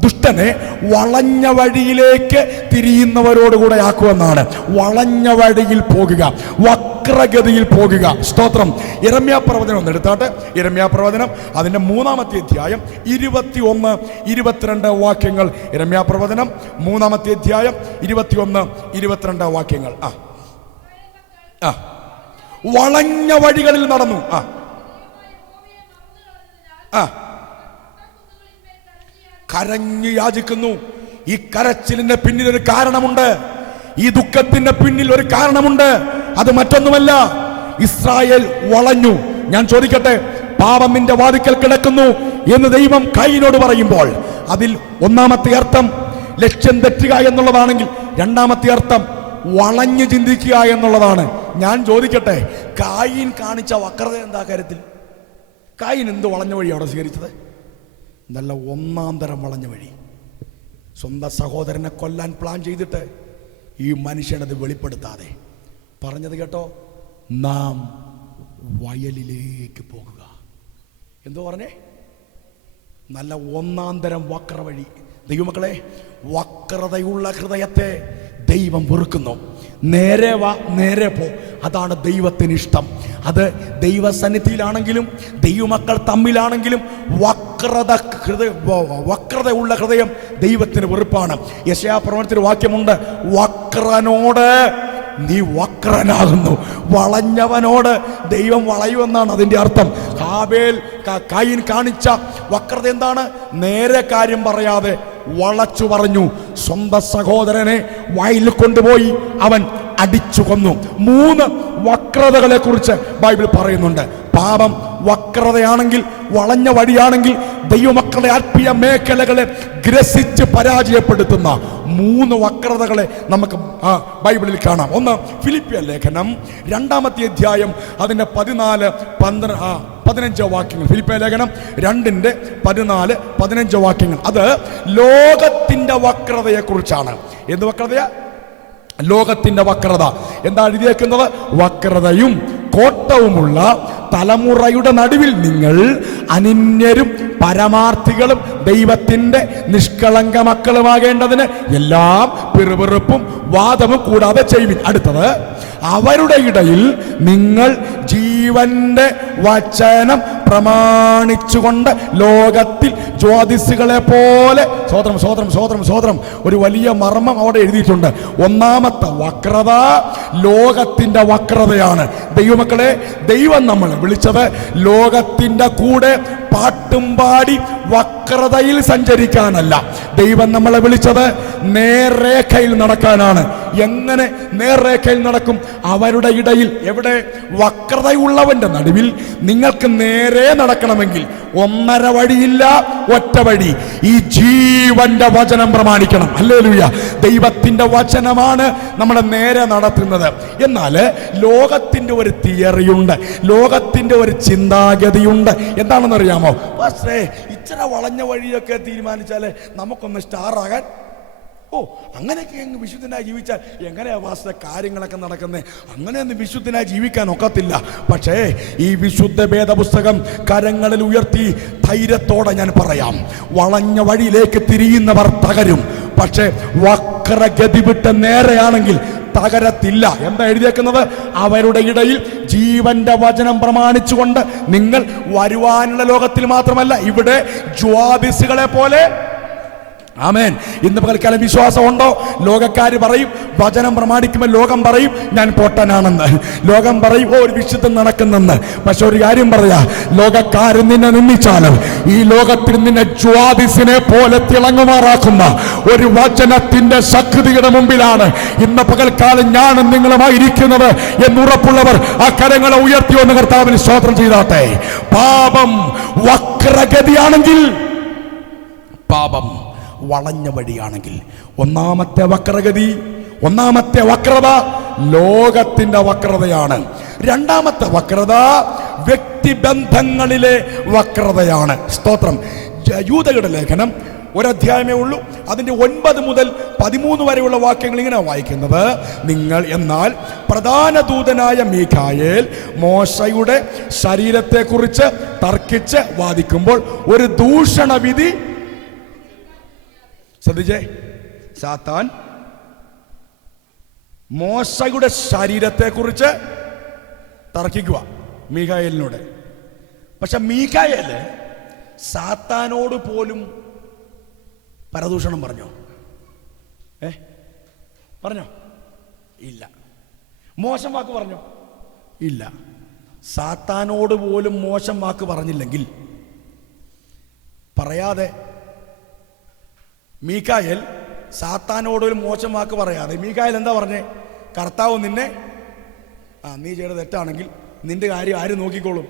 ദുഷ്ടനെ വളഞ്ഞ വഴിയിലേക്ക് തിരിയുന്നവരോടുകൂടെ ആക്കുമെന്നാണ്. വളഞ്ഞ വഴിയിൽ പോകുക, വക്രഗതിയിൽ പോകുക. സ്തോത്രം. യിരെമ്യാ പ്രവചനം ഒന്ന് എടുത്താട്ടെ. യിരെമ്യാ പ്രവചനം അതിന്റെ 3-ാമത്തെ അധ്യായം 21-22 വാക്യങ്ങൾ. യിരെമ്യാ പ്രവചനം 3-ാമത്തെ അധ്യായം 21-22 വാക്യങ്ങൾ. വളഞ്ഞ വഴികളിൽ നടന്നു. കരഞ്ഞു യാചിക്കുന്നു. ഈ കരച്ചിലിന്റെ പിന്നിൽ ഒരു കാരണമുണ്ട്. ഈ ദുഃഖത്തിന്റെ പിന്നിൽ ഒരു കാരണമുണ്ട്. അത് മറ്റൊന്നുമല്ല, ഇസ്രായേൽ വളഞ്ഞു. ഞാൻ ചോദിക്കട്ടെ, പാപം നിന്റെ വാതിക്കൽ കിടക്കുന്നു എന്ന് ദൈവം കായീനോട് പറയുമ്പോൾ അതിൽ 1-ാമത്തെ അർത്ഥം ലക്ഷ്യം തെറ്റുക എന്നുള്ളതാണെങ്കിൽ 2-ാമത്തെ അർത്ഥം വളഞ്ഞു ചിന്തിക്കുക എന്നുള്ളതാണ്. ഞാൻ ചോദിക്കട്ടെ, കായീൻ കാണിച്ച വക്രത എന്താ കാര്യത്തിൽ? കായീൻ എന്ത് വളഞ്ഞ വഴി അവിടെ സ്വീകരിച്ചത്? നല്ല 1-ാം തരം വളഞ്ഞ വഴി. സ്വന്തം സഹോദരനെ കൊല്ലാൻ പ്ലാൻ ചെയ്തിട്ട് ഈ മനുഷ്യനത് വെളിപ്പെടുത്താതെ പറഞ്ഞത് കേട്ടോ, നാം വയലിലേക്ക് പോകുക. എന്തോ പറഞ്ഞേ? നല്ല 1-ാം തരം വക്ര വഴി. ദൈവമക്കളെ, വക്രതയുള്ള ഹൃദയത്തെ ദൈവം വെറുക്കുന്നു. നേരെ വാ, നേരെ പോ, അതാണ് ദൈവത്തിന് ഇഷ്ടം. അത് ദൈവസന്നിധിയിലാണെങ്കിലും ദൈവമക്കൾ തമ്മിലാണെങ്കിലും വക്രതയുള്ള ഹൃദയം ദൈവത്തിന് വെറുപ്പാണ്. യെശയ്യാപ്രവചനത്തിൽ വാക്യമുണ്ട്, വക്രനോട് നീ വക്രനാകുന്നു. വളഞ്ഞവനോട് ദൈവം വളയുമെന്നാണ് അതിൻ്റെ അർത്ഥം. കയീൻ കാണിച്ച വക്രത എന്താണ്? നേരെ കാര്യം പറയാതെ വളച്ചു പറഞ്ഞു. സ്വന്തം സഹോദരനെ വയലിൽ കൊണ്ടുപോയി അവൻ അടിച്ചു കൊന്നു. 3 വക്രതകളെ കുറിച്ച് ബൈബിൾ പറയുന്നുണ്ട്. പാപം വക്രതയാണെങ്കിൽ, വളഞ്ഞ വഴിയാണെങ്കിൽ, ദൈവമക്കളുടെ ആത്മീയ മേഖലകളെ ഗ്രസിച്ച് പരാജയപ്പെടുത്തുന്ന 3 വക്രതകളെ നമുക്ക് ബൈബിളിൽ കാണാം. ഒന്ന്, ഫിലിപ്പിയ ലേഖനം 2-ാമത്തെ അധ്യായം അതിൻ്റെ 14-15 വാക്യങ്ങൾ. ഫിലിപ്പിയ ലേഖനം 2:14-15 വാക്യങ്ങൾ. അത് ലോകത്തിന്റെ വക്രതയെ കുറിച്ചാണ്. എന്ത് വക്രതയാ? ലോകത്തിന്റെ വക്രത. എന്താ എഴുതിയേക്കുന്നത്? വക്രതയും കോട്ടവുമുള്ള തലമുറയുടെ നടുവിൽ നിങ്ങൾ അനിന്യരും പരമാർത്ഥികളും ദൈവത്തിന്റെ നിഷ്കളങ്ക മക്കളുമാകേണ്ടതിന് എല്ലാം പിറുപിറുപ്പും വാദവും കൂടാതെ ചെയ്യുവിൻ. അടുത്തത്, അവരുടെ ഇടയിൽ നിങ്ങൾ ജീവന്റെ വചനം പ്രമാണിച്ചുകൊണ്ട് ലോകത്തിൽ ജ്യോതിസുകളെ പോലെ. സ്വോത്രം സ്വോത്രം സ്വോത്രം സ്വോത്രം. ഒരു വലിയ മർമ്മം അവിടെ എഴുതിയിട്ടുണ്ട്. ഒന്നാമത്തെ വക്രത ലോകത്തിന്റെ വക്രതയാണ്. ദൈവമക്കളെ, ദൈവം നമ്മളെ വിളിച്ചത് ലോകത്തിന്റെ കൂടെ പാട്ടും പാടി വക്രതയിൽ സഞ്ചരിക്കാനല്ല. ദൈവം നമ്മളെ വിളിച്ചത് നേർരേഖയിൽ നടക്കാനാണ്. എങ്ങനെ നേർരേഖയിൽ നടക്കും? അവരുടെ ഇടയിൽ. എവിടെ? വക്രതയുള്ളവന്റെ നടുവിൽ. നിങ്ങൾക്ക് നേരെ നടക്കണമെങ്കിൽ 1.5 വഴിയില്ല, ഒറ്റ വഴി. ഈ ജീവന്റെ വചനം പ്രമാണിക്കണം. ഹല്ലേലൂയ. ദൈവത്തിന്റെ വചനമാണ് നമ്മളെ നേരെ നടത്തുന്നത്. എന്നാൽ ലോകത്തിന്റെ ഒരു തിയറിയുണ്ട്, ലോകത്തിന്റെ ഒരു ചിന്താഗതിയുണ്ട്. എന്താണെന്ന് അറിയാമോ? പക്ഷേ ഇച്ചിരി വളഞ്ഞ വഴിയൊക്കെ തീരുമാനിച്ചാൽ നമുക്കൊന്ന് സ്റ്റാർ ആകാൻ, അങ്ങനെയൊക്കെ അങ്ങ് വിശുദ്ധനായി ജീവിച്ചാൽ എങ്ങനെയാ വാസ്ത കാര്യങ്ങളൊക്കെ നടക്കുന്നത്? അങ്ങനെയൊന്നും വിശുദ്ധനായി ജീവിക്കാൻ ഒക്കത്തില്ല. പക്ഷേ ഈ വിശുദ്ധ വേദപുസ്തകം കരങ്ങളിൽ ഉയർത്തി ധൈര്യത്തോടെ ഞാൻ പറയാം, വളഞ്ഞ വഴിയിലേക്ക് തിരിയുന്നവർ തകരും. പക്ഷേ വക്രഗതി വിട്ട് നേരെയാണെങ്കിൽ തകരത്തില്ല. എന്താ എഴുതിയേക്കുന്നത്? അവരുടെ ഇടയിൽ ജീവന്റെ വചനം പ്രമാണിച്ചുകൊണ്ട് നിങ്ങൾ വരുവാനുള്ള ലോകത്തിൽ മാത്രമല്ല, ഇവിടെ ജ്യോതിസുകളെ പോലെ. ആമേൻ. ഇന്ന് പകൽക്കാലം വിശ്വാസമുണ്ടോ? ലോകക്കാര് പറയും, വചനം പ്രമാണിക്കുമ്പോൾ ലോകം പറയും ഞാൻ പൊട്ടനാണെന്ന്, ലോകം പറയും ഒരു വിശുദ്ധം നടക്കുന്നെന്ന്. പക്ഷെ ഒരു കാര്യം പറയാ, ലോകക്കാര് നിന്നെ നിന്ദിച്ചാലും ഈ ലോകത്തിൽ നിന്നെ ജ്യോതിസിനെ പോലെ തിളങ്ങുമാറാക്കുന്ന ഒരു വചനത്തിന്റെ ശക്തിയുടെ മുമ്പിലാണ് ഇന്ന് പകൽക്കാലം ഞാനും നിങ്ങളുമായിരിക്കുന്നത് എന്നുറപ്പുള്ളവർ ആ കരങ്ങളെ ഉയർത്തി വന്ന് കർത്താവിന് സ്തോത്രം ചെയ്താട്ടെ. പാപം വക്രഗതിയാണെങ്കിൽ, പാപം വളഞ്ഞ വഴിയാണെങ്കിൽ, ഒന്നാമത്തെ വക്രഗതി, ഒന്നാമത്തെ വക്രത ലോകത്തിന്റെ വക്രതയാണ്. 2-ാമത്തെ വക്രത വ്യക്തിബന്ധങ്ങളിലെ വക്രതയാണ്. സ്തോത്രം. യൂദയുടെ ലേഖനം 1 അധ്യായമേ ഉള്ളൂ. അതിന്റെ 9 മുതൽ 13 വരെയുള്ള വാക്യങ്ങൾ ഇങ്ങനെ വായിക്കുന്നത്, നിങ്ങൾ എന്നാൽ പ്രധാന ദൂതനായ മീഖായേൽ മോശയുടെ ശരീരത്തെക്കുറിച്ച് തർക്കിച്ച് വാദിക്കുമ്പോൾ ഒരു ദൂഷണവിധി. ശ്രദ്ധിച്ചേ, സാത്താൻ മോശയുടെ ശരീരത്തെ കുറിച്ച് തർക്കിക്കുക മീഖായേലിനോട്. പക്ഷെ മീഖായേല് സാത്താനോട് പോലും പരദൂഷണം പറഞ്ഞോ? പറഞ്ഞോ? ഇല്ല. മോശം വാക്ക് പറഞ്ഞോ? ഇല്ല. സാത്താനോട് പോലും മോശം വാക്ക് പറഞ്ഞില്ലെങ്കിൽ, പറയാതെ മീഖായേൽ സാത്താനോട് ഒരു മോശം വാക്ക് പറയാതെ മീഖായേൽ എന്താ പറഞ്ഞേ? കർത്താവ് നിന്നെ, നീ ചെയ്തത് തെറ്റാണെങ്കിൽ നിന്റെ കാര്യം ആര് നോക്കിക്കോളും?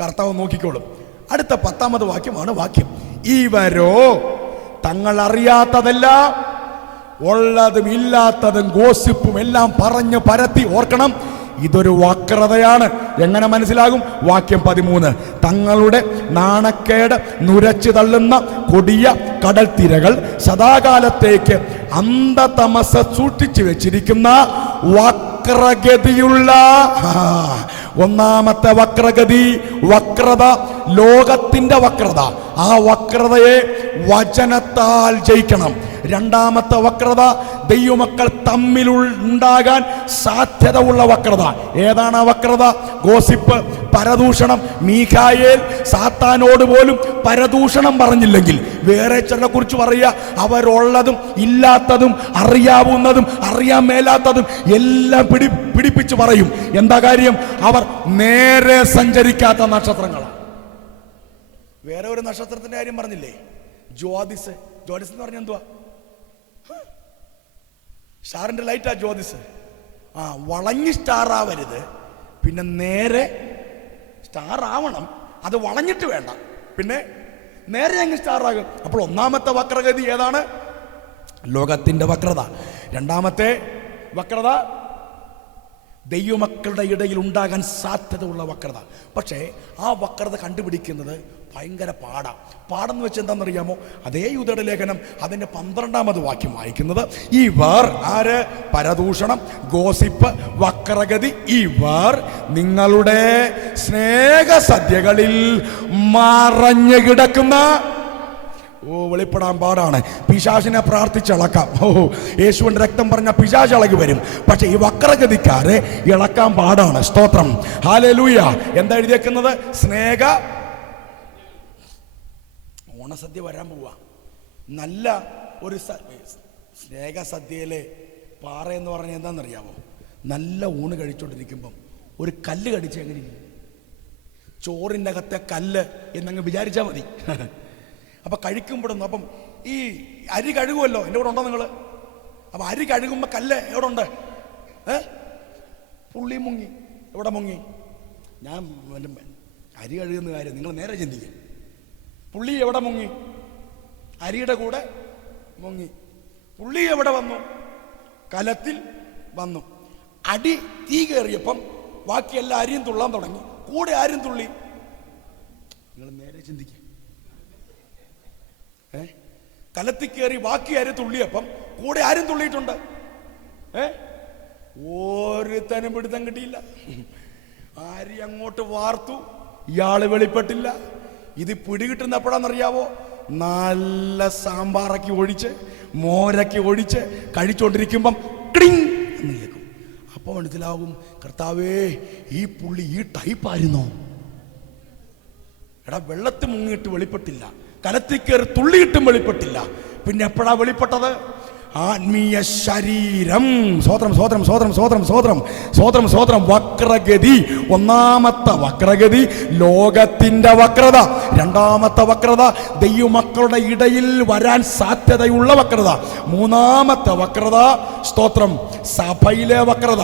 കർത്താവ് നോക്കിക്കോളും. അടുത്ത 10-ാമത് വാക്യമാണ് വാക്യം. ഇവരോ തങ്ങൾ അറിയാത്തതെല്ലാം ഉള്ളതും ഇല്ലാത്തതും ഗോസിപ്പും എല്ലാം പറഞ്ഞ് പരത്തി. ഓർക്കണം, ഇതൊരു വക്രതയാണ്. എങ്ങനെ മനസ്സിലാകും? വാക്യം 13, തങ്ങളുടെ നാണക്കേട് നുരച്ചു തള്ളുന്ന കൊടിയ കടൽ തിരകൾ സദാകാലത്തേക്ക് അന്ധതമസ സൂക്ഷിച്ചു വെച്ചിരിക്കുന്ന വക്ര വക്രഗതിയുള്ള ഒന്നാമത്തെ വക്രത ലോകത്തിന്റെ വക്രത. ആ വക്രതയെ വചനത്താൽ ജയിക്കണം. രണ്ടാമത്തെ വക്രത ദൈവമക്കൾ തമ്മിൽ ഉണ്ടാകാൻ സാധ്യത ഉള്ള വക്രത. ഏതാണ് ആ വക്രത? ഗോസിപ്പ്, പരദൂഷണം. മീഖായേൽ സാത്താനോട് പോലും പരദൂഷണം പറഞ്ഞില്ലെങ്കിൽ വേറെ ചിലരെ കുറിച്ച് പറയുക, അവരുള്ളതും ഇല്ലാത്തതും അറിയാവുന്നതും അറിയാൻ മേലാത്തതും എല്ലാം പിടിപ്പിച്ച് പറയും. എന്താ കാര്യം? അവർ നേരെ സഞ്ചരിക്കാത്ത നക്ഷത്രങ്ങളാണ്. വേറെ ഒരു നക്ഷത്രത്തിന്റെ കാര്യം പറഞ്ഞില്ലേ? ജ്യോതിസ്. ജ്യോതിസ് എന്ന് പറഞ്ഞാൽ എന്തുവാ? സ്റ്റാറിന്റെ ലൈറ്റാ ജ്യോതിസ്. വളഞ്ഞ് സ്റ്റാർ ആവരുത്, പിന്നെ നേരെ സ്റ്റാർ ആവണം. അത് വളഞ്ഞിട്ട് വേണ്ട, പിന്നെ നേരെ അങ്ങ് സ്റ്റാർ ആകും. അപ്പോൾ ഒന്നാമത്തെ വക്രഗതി ഏതാണ്? ലോകത്തിന്റെ വക്രത. രണ്ടാമത്തെ വക്രത ദൈവമക്കളുടെ ഇടയിൽ ഉണ്ടാകാൻ സാധ്യത ഉള്ള വക്രത. പക്ഷേ ആ വക്രത കണ്ടുപിടിക്കുന്നത് ഭയങ്കര പാടെന്ന് വെച്ച് എന്താണെന്നറിയാമോ? അതേ യൂദയുടെ ലേഖനം അതിൻ്റെ 12-ാമത് വാക്യം വായിക്കുന്നത്, ഇവർ ആര്? പരദൂഷണം, ഗോസിപ്പ്, വക്രഗതി. ഇവർ നിങ്ങളുടെ സ്നേഹസദ്യകളിൽ മറഞ്ഞു കിടക്കുന്ന. വെളിപ്പെടാൻ പാടാണ്. പിശാചിനെ പ്രാർത്ഥിച്ചിളക്കാം. യേശുവിന്റെ രക്തം പറഞ്ഞ പിശാച് ഇളകി വരും. പക്ഷെ ഈ വക്രഗതിക്കാരെ ഇളക്കാൻ പാടാണ്. സ്തോത്രം, ഹല്ലേലൂയ. എന്താ എഴുതിയേക്കുന്നത്? ഓണസദ്യ വരാൻ പോവാ. നല്ല ഒരു സ്നേഹസദ്യയിലെ പാറ എന്ന് പറഞ്ഞാൽ എന്താണെന്നറിയാമോ? നല്ല ഊണ് കഴിച്ചോണ്ടിരിക്കുമ്പം ഒരു കല്ല് കടിച്ച് എങ്ങനെ ഇരിക്കും? ചോറിൻ്റെ അകത്തെ കല്ല് എന്നങ്ങ് വിചാരിച്ചാൽ മതി. അപ്പം കഴിക്കുമ്പോഴൊന്നും, അപ്പം ഈ അരി കഴുകുമല്ലോ, എൻ്റെ കൂടെ ഉണ്ടോ നിങ്ങൾ? അപ്പം അരി കഴുകുമ്പോൾ കല്ല് എവിടെ ഉണ്ട്? പുള്ളി മുങ്ങി. എവിടെ മുങ്ങി? ഞാൻ അരി കഴുകുന്ന കാര്യം നിങ്ങൾ നേരെ ചിന്തിക്കും. പുള്ളി എവിടെ മുങ്ങി? അരിയുടെ കൂടെ മുങ്ങി. പുള്ളി എവിടെ വന്നു? കലത്തിൽ വന്നു. അടി തീ കയറിയപ്പം ബാക്കി എല്ലാ അരിയും തുള്ളാൻ തുടങ്ങി. കൂടെ ആരും തുള്ളി? നിങ്ങൾ നേരെ ചിന്തിക്കുക. കലത്തിൽ കയറി ബാക്കി അരി തുള്ളിയപ്പം കൂടെ ആരും തുള്ളിയിട്ടുണ്ട്? ഒരുത്തനും പിടുത്തം കിട്ടിയില്ല. അരി അങ്ങോട്ട് വാർത്തു, ഇയാള് വെളിപ്പെട്ടില്ല. ഇത് പിടികിട്ടുന്ന എപ്പോഴാണെന്നറിയാവോ? നല്ല സാമ്പാറൊക്കെ ഒഴിച്ച് മോരൊക്കെ ഒഴിച്ച് കഴിച്ചോണ്ടിരിക്കുമ്പം ക്ലിങ് എന്ന് കേൾക്കും. അപ്പോൾ മനസ്സിലാവും, കർത്താവേ ഈ പുള്ളി ഈ ടൈപ്പായിരുന്നോ? എടാ, വെള്ളത്തിൽ മുങ്ങിയിട്ട് വെളിപ്പെട്ടില്ല, കലത്തിൽ കയറി തുള്ളിയിട്ടും വെളിപ്പെട്ടില്ല. പിന്നെ എപ്പോഴാ വെളിപ്പെട്ടത്? ആത്മീയ ശരീരം. സ്വോത്രം സ്വോത്രം സ്വോത്രം സ്വോത്രം സ്വോത്രം സ്വോത്രം സ്വോത്രം. വക്രഗതി. ഒന്നാമത്തെ വക്രഗതി ലോകത്തിന്റെ വക്രത. രണ്ടാമത്തെ വക്രത ദൈവമക്കളുടെ ഇടയിൽ വരാൻ സാധ്യതയുള്ള വക്രത. മൂന്നാമത്തെ വക്രത, സ്തോത്രം, സഭയിലെ വക്രത.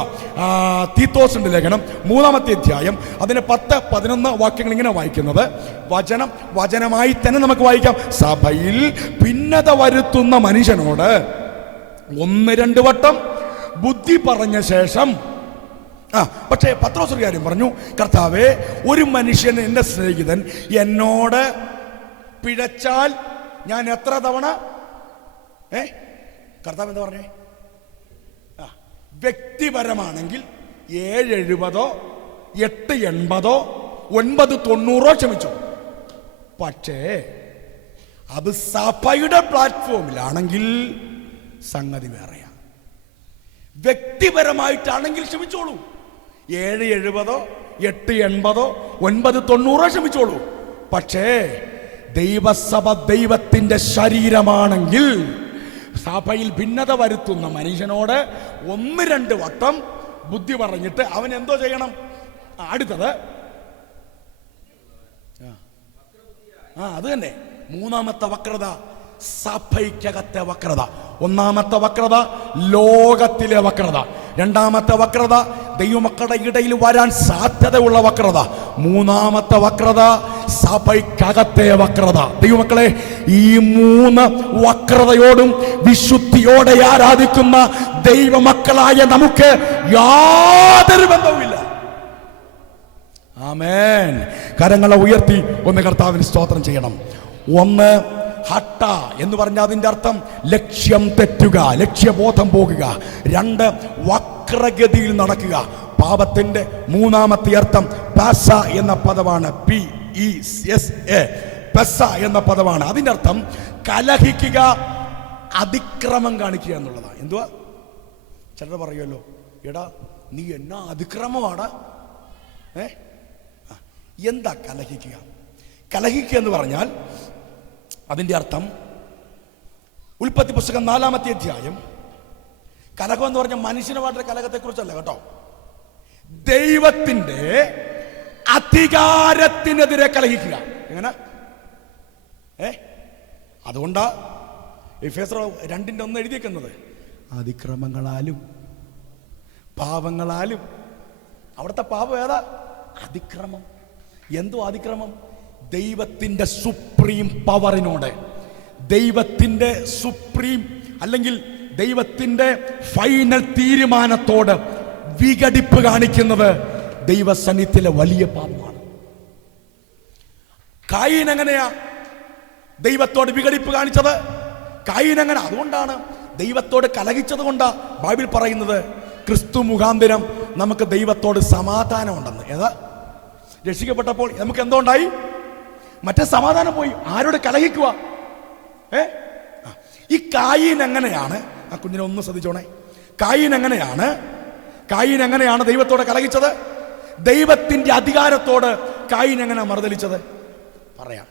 തീത്തോസിന്റെ ലേഖനം 3-ാമത്തെ അധ്യായം അതിന് 10-11 വാക്യങ്ങൾ ഇങ്ങനെ വായിക്കുന്നത്, വചനമായി തന്നെ നമുക്ക് വായിക്കാം. സഭയിൽ ഭിന്നത വരുത്തുന്ന മനുഷ്യനോട് 1-2 വട്ടം ബുദ്ധി പറഞ്ഞ ശേഷം, പക്ഷേ പത്രോസ് ഒരു കാര്യം പറഞ്ഞു, കർത്താവേ, ഒരു മനുഷ്യൻ, എൻ്റെ സ്നേഹിതൻ എന്നോട് പിഴച്ചാൽ ഞാൻ എത്ര തവണ? കർത്താവ് എന്താ പറഞ്ഞേ? വ്യക്തിപരമാണെങ്കിൽ 770, 880, 990 ക്ഷമിച്ചു. പക്ഷേ അത് സഭയുടെ പ്ലാറ്റ്ഫോമിലാണെങ്കിൽ സംഗതി വേറെയാ. വ്യക്തിപരമായിട്ടാണെങ്കിൽ ക്ഷമിച്ചോളൂ. 770, 880, 990 ക്ഷമിച്ചോളൂ. പക്ഷേ ദൈവസഭ ദൈവത്തിന്റെ ശരീരമാണെങ്കിൽ സഭയിൽ ഭിന്നത വരുത്തുന്ന മനുഷ്യനോട് 1-2 വട്ടം ബുദ്ധി പറഞ്ഞിട്ട് അവൻ എന്തോ ചെയ്യണം? അടുത്തത് അത് തന്നെ. മൂന്നാമത്തെ വക്രത സഭയ്ക്കകത്തെ വക്രത. ഒന്നാമത്തെ വക്രത ലോകത്തിലെ വക്രത. രണ്ടാമത്തെ വക്രത ദൈവമക്കളുടെ ഇടയിൽ വരാൻ സാധ്യതയുള്ള വക്രത. മൂന്നാമത്തെ വക്രത സഭയ്ക്കകത്തെ വക്രത. ദൈവമക്കളെ, ഈ 3 വക്രതയോടും വിശുദ്ധിയോടെ ആരാധിക്കുന്ന ദൈവമക്കളായ നമുക്ക് യാതൊരു ബന്ധവുമില്ല. ആമേൻ. കരങ്ങളെ ഉയർത്തി ഒന്ന് കർത്താവിന് സ്തോത്രം ചെയ്യണം. 1 ഹട്ട എന്ന് പറഞ്ഞാൽ അതിൻ്റെ അർത്ഥം ലക്ഷ്യം തെറ്റുക, ലക്ഷ്യബോധം പോകുക. 2, വക്രഗതിയിൽ നടക്കുക. പാപത്തിന്റെ മൂന്നാമത്തെ അർത്ഥം പാസ എന്ന പദമാണ്. PESA, പെസ എന്ന പദമാണ്. അതിൻ്റെ അർത്ഥം കലഹിക്കുക, അതിക്രമം കാണിക്കുക എന്നുള്ളതാണ്. എന്തുവാ? ചിലർ പറയുമല്ലോ, എടാ നീ എന്നാ അതിക്രമമാടാ. എന്താ കലഹിക്കുക? കലഹിക്കുക എന്ന് പറഞ്ഞാൽ അതിൻ്റെ അർത്ഥം ഉൽപ്പത്തി പുസ്തകം 4-ാമത്തെ അധ്യായം. കലഹം എന്ന് പറഞ്ഞാൽ മനുഷ്യനുമായിട്ടുള്ള കലഹത്തെ കുറിച്ചല്ല കേട്ടോ. ദൈവത്തിന്റെ അധികാരത്തിനെതിരെ കലഹിക്കുക. എങ്ങനെ? അതുകൊണ്ടാ എഫേസ്യർ 2:1 എഴുതിയേക്കുന്നത്, അതിക്രമങ്ങളാലും പാവങ്ങളാലും. അവിടുത്തെ പാപം ഏതാ? അതിക്രമം. എന്തോ അതിക്രമം? ദൈവത്തിന്റെ സുപ്രീം പവറിനോട്, ദൈവത്തിന്റെ സുപ്രീം അല്ലെങ്കിൽ ദൈവത്തിന്റെ ഫൈനൽ തീരുമാനത്തോട് വിഘടിപ്പ് കാണിക്കുന്നത് ദൈവസന്നിധിയിലെ വലിയ പാപമാണ്. കായീൻ എങ്ങനെയാ ദൈവത്തോട് വിഘടിപ്പ് കാണിച്ചത്? കായീൻ എങ്ങനെ? അതുകൊണ്ടാണ് ദൈവത്തോട് കലഹിച്ചത് കൊണ്ടാ ബൈബിൾ പറയുന്നത് ക്രിസ്തു മുഖാന്തരം നമുക്ക് ദൈവത്തോട് സമാധാനം ഉണ്ടെന്ന്. ഏതാ? രക്ഷിക്കപ്പെട്ടപ്പോൾ നമുക്ക് എന്തുണ്ടായി? മറ്റേ സമാധാനം പോയി. ആരോട് കലഹിക്കുക? ഈ കായീൻ എങ്ങനെയാണ്? ആ കുഞ്ഞിനെ ഒന്ന് ശ്രദ്ധിച്ചോണേ. കായീൻ എങ്ങനെയാണ് ദൈവത്തോട് കലഹിച്ചത്? ദൈവത്തിന്റെ അധികാരത്തോട് കായീൻ എങ്ങനെ മറുതലിച്ചത്? പറയാം.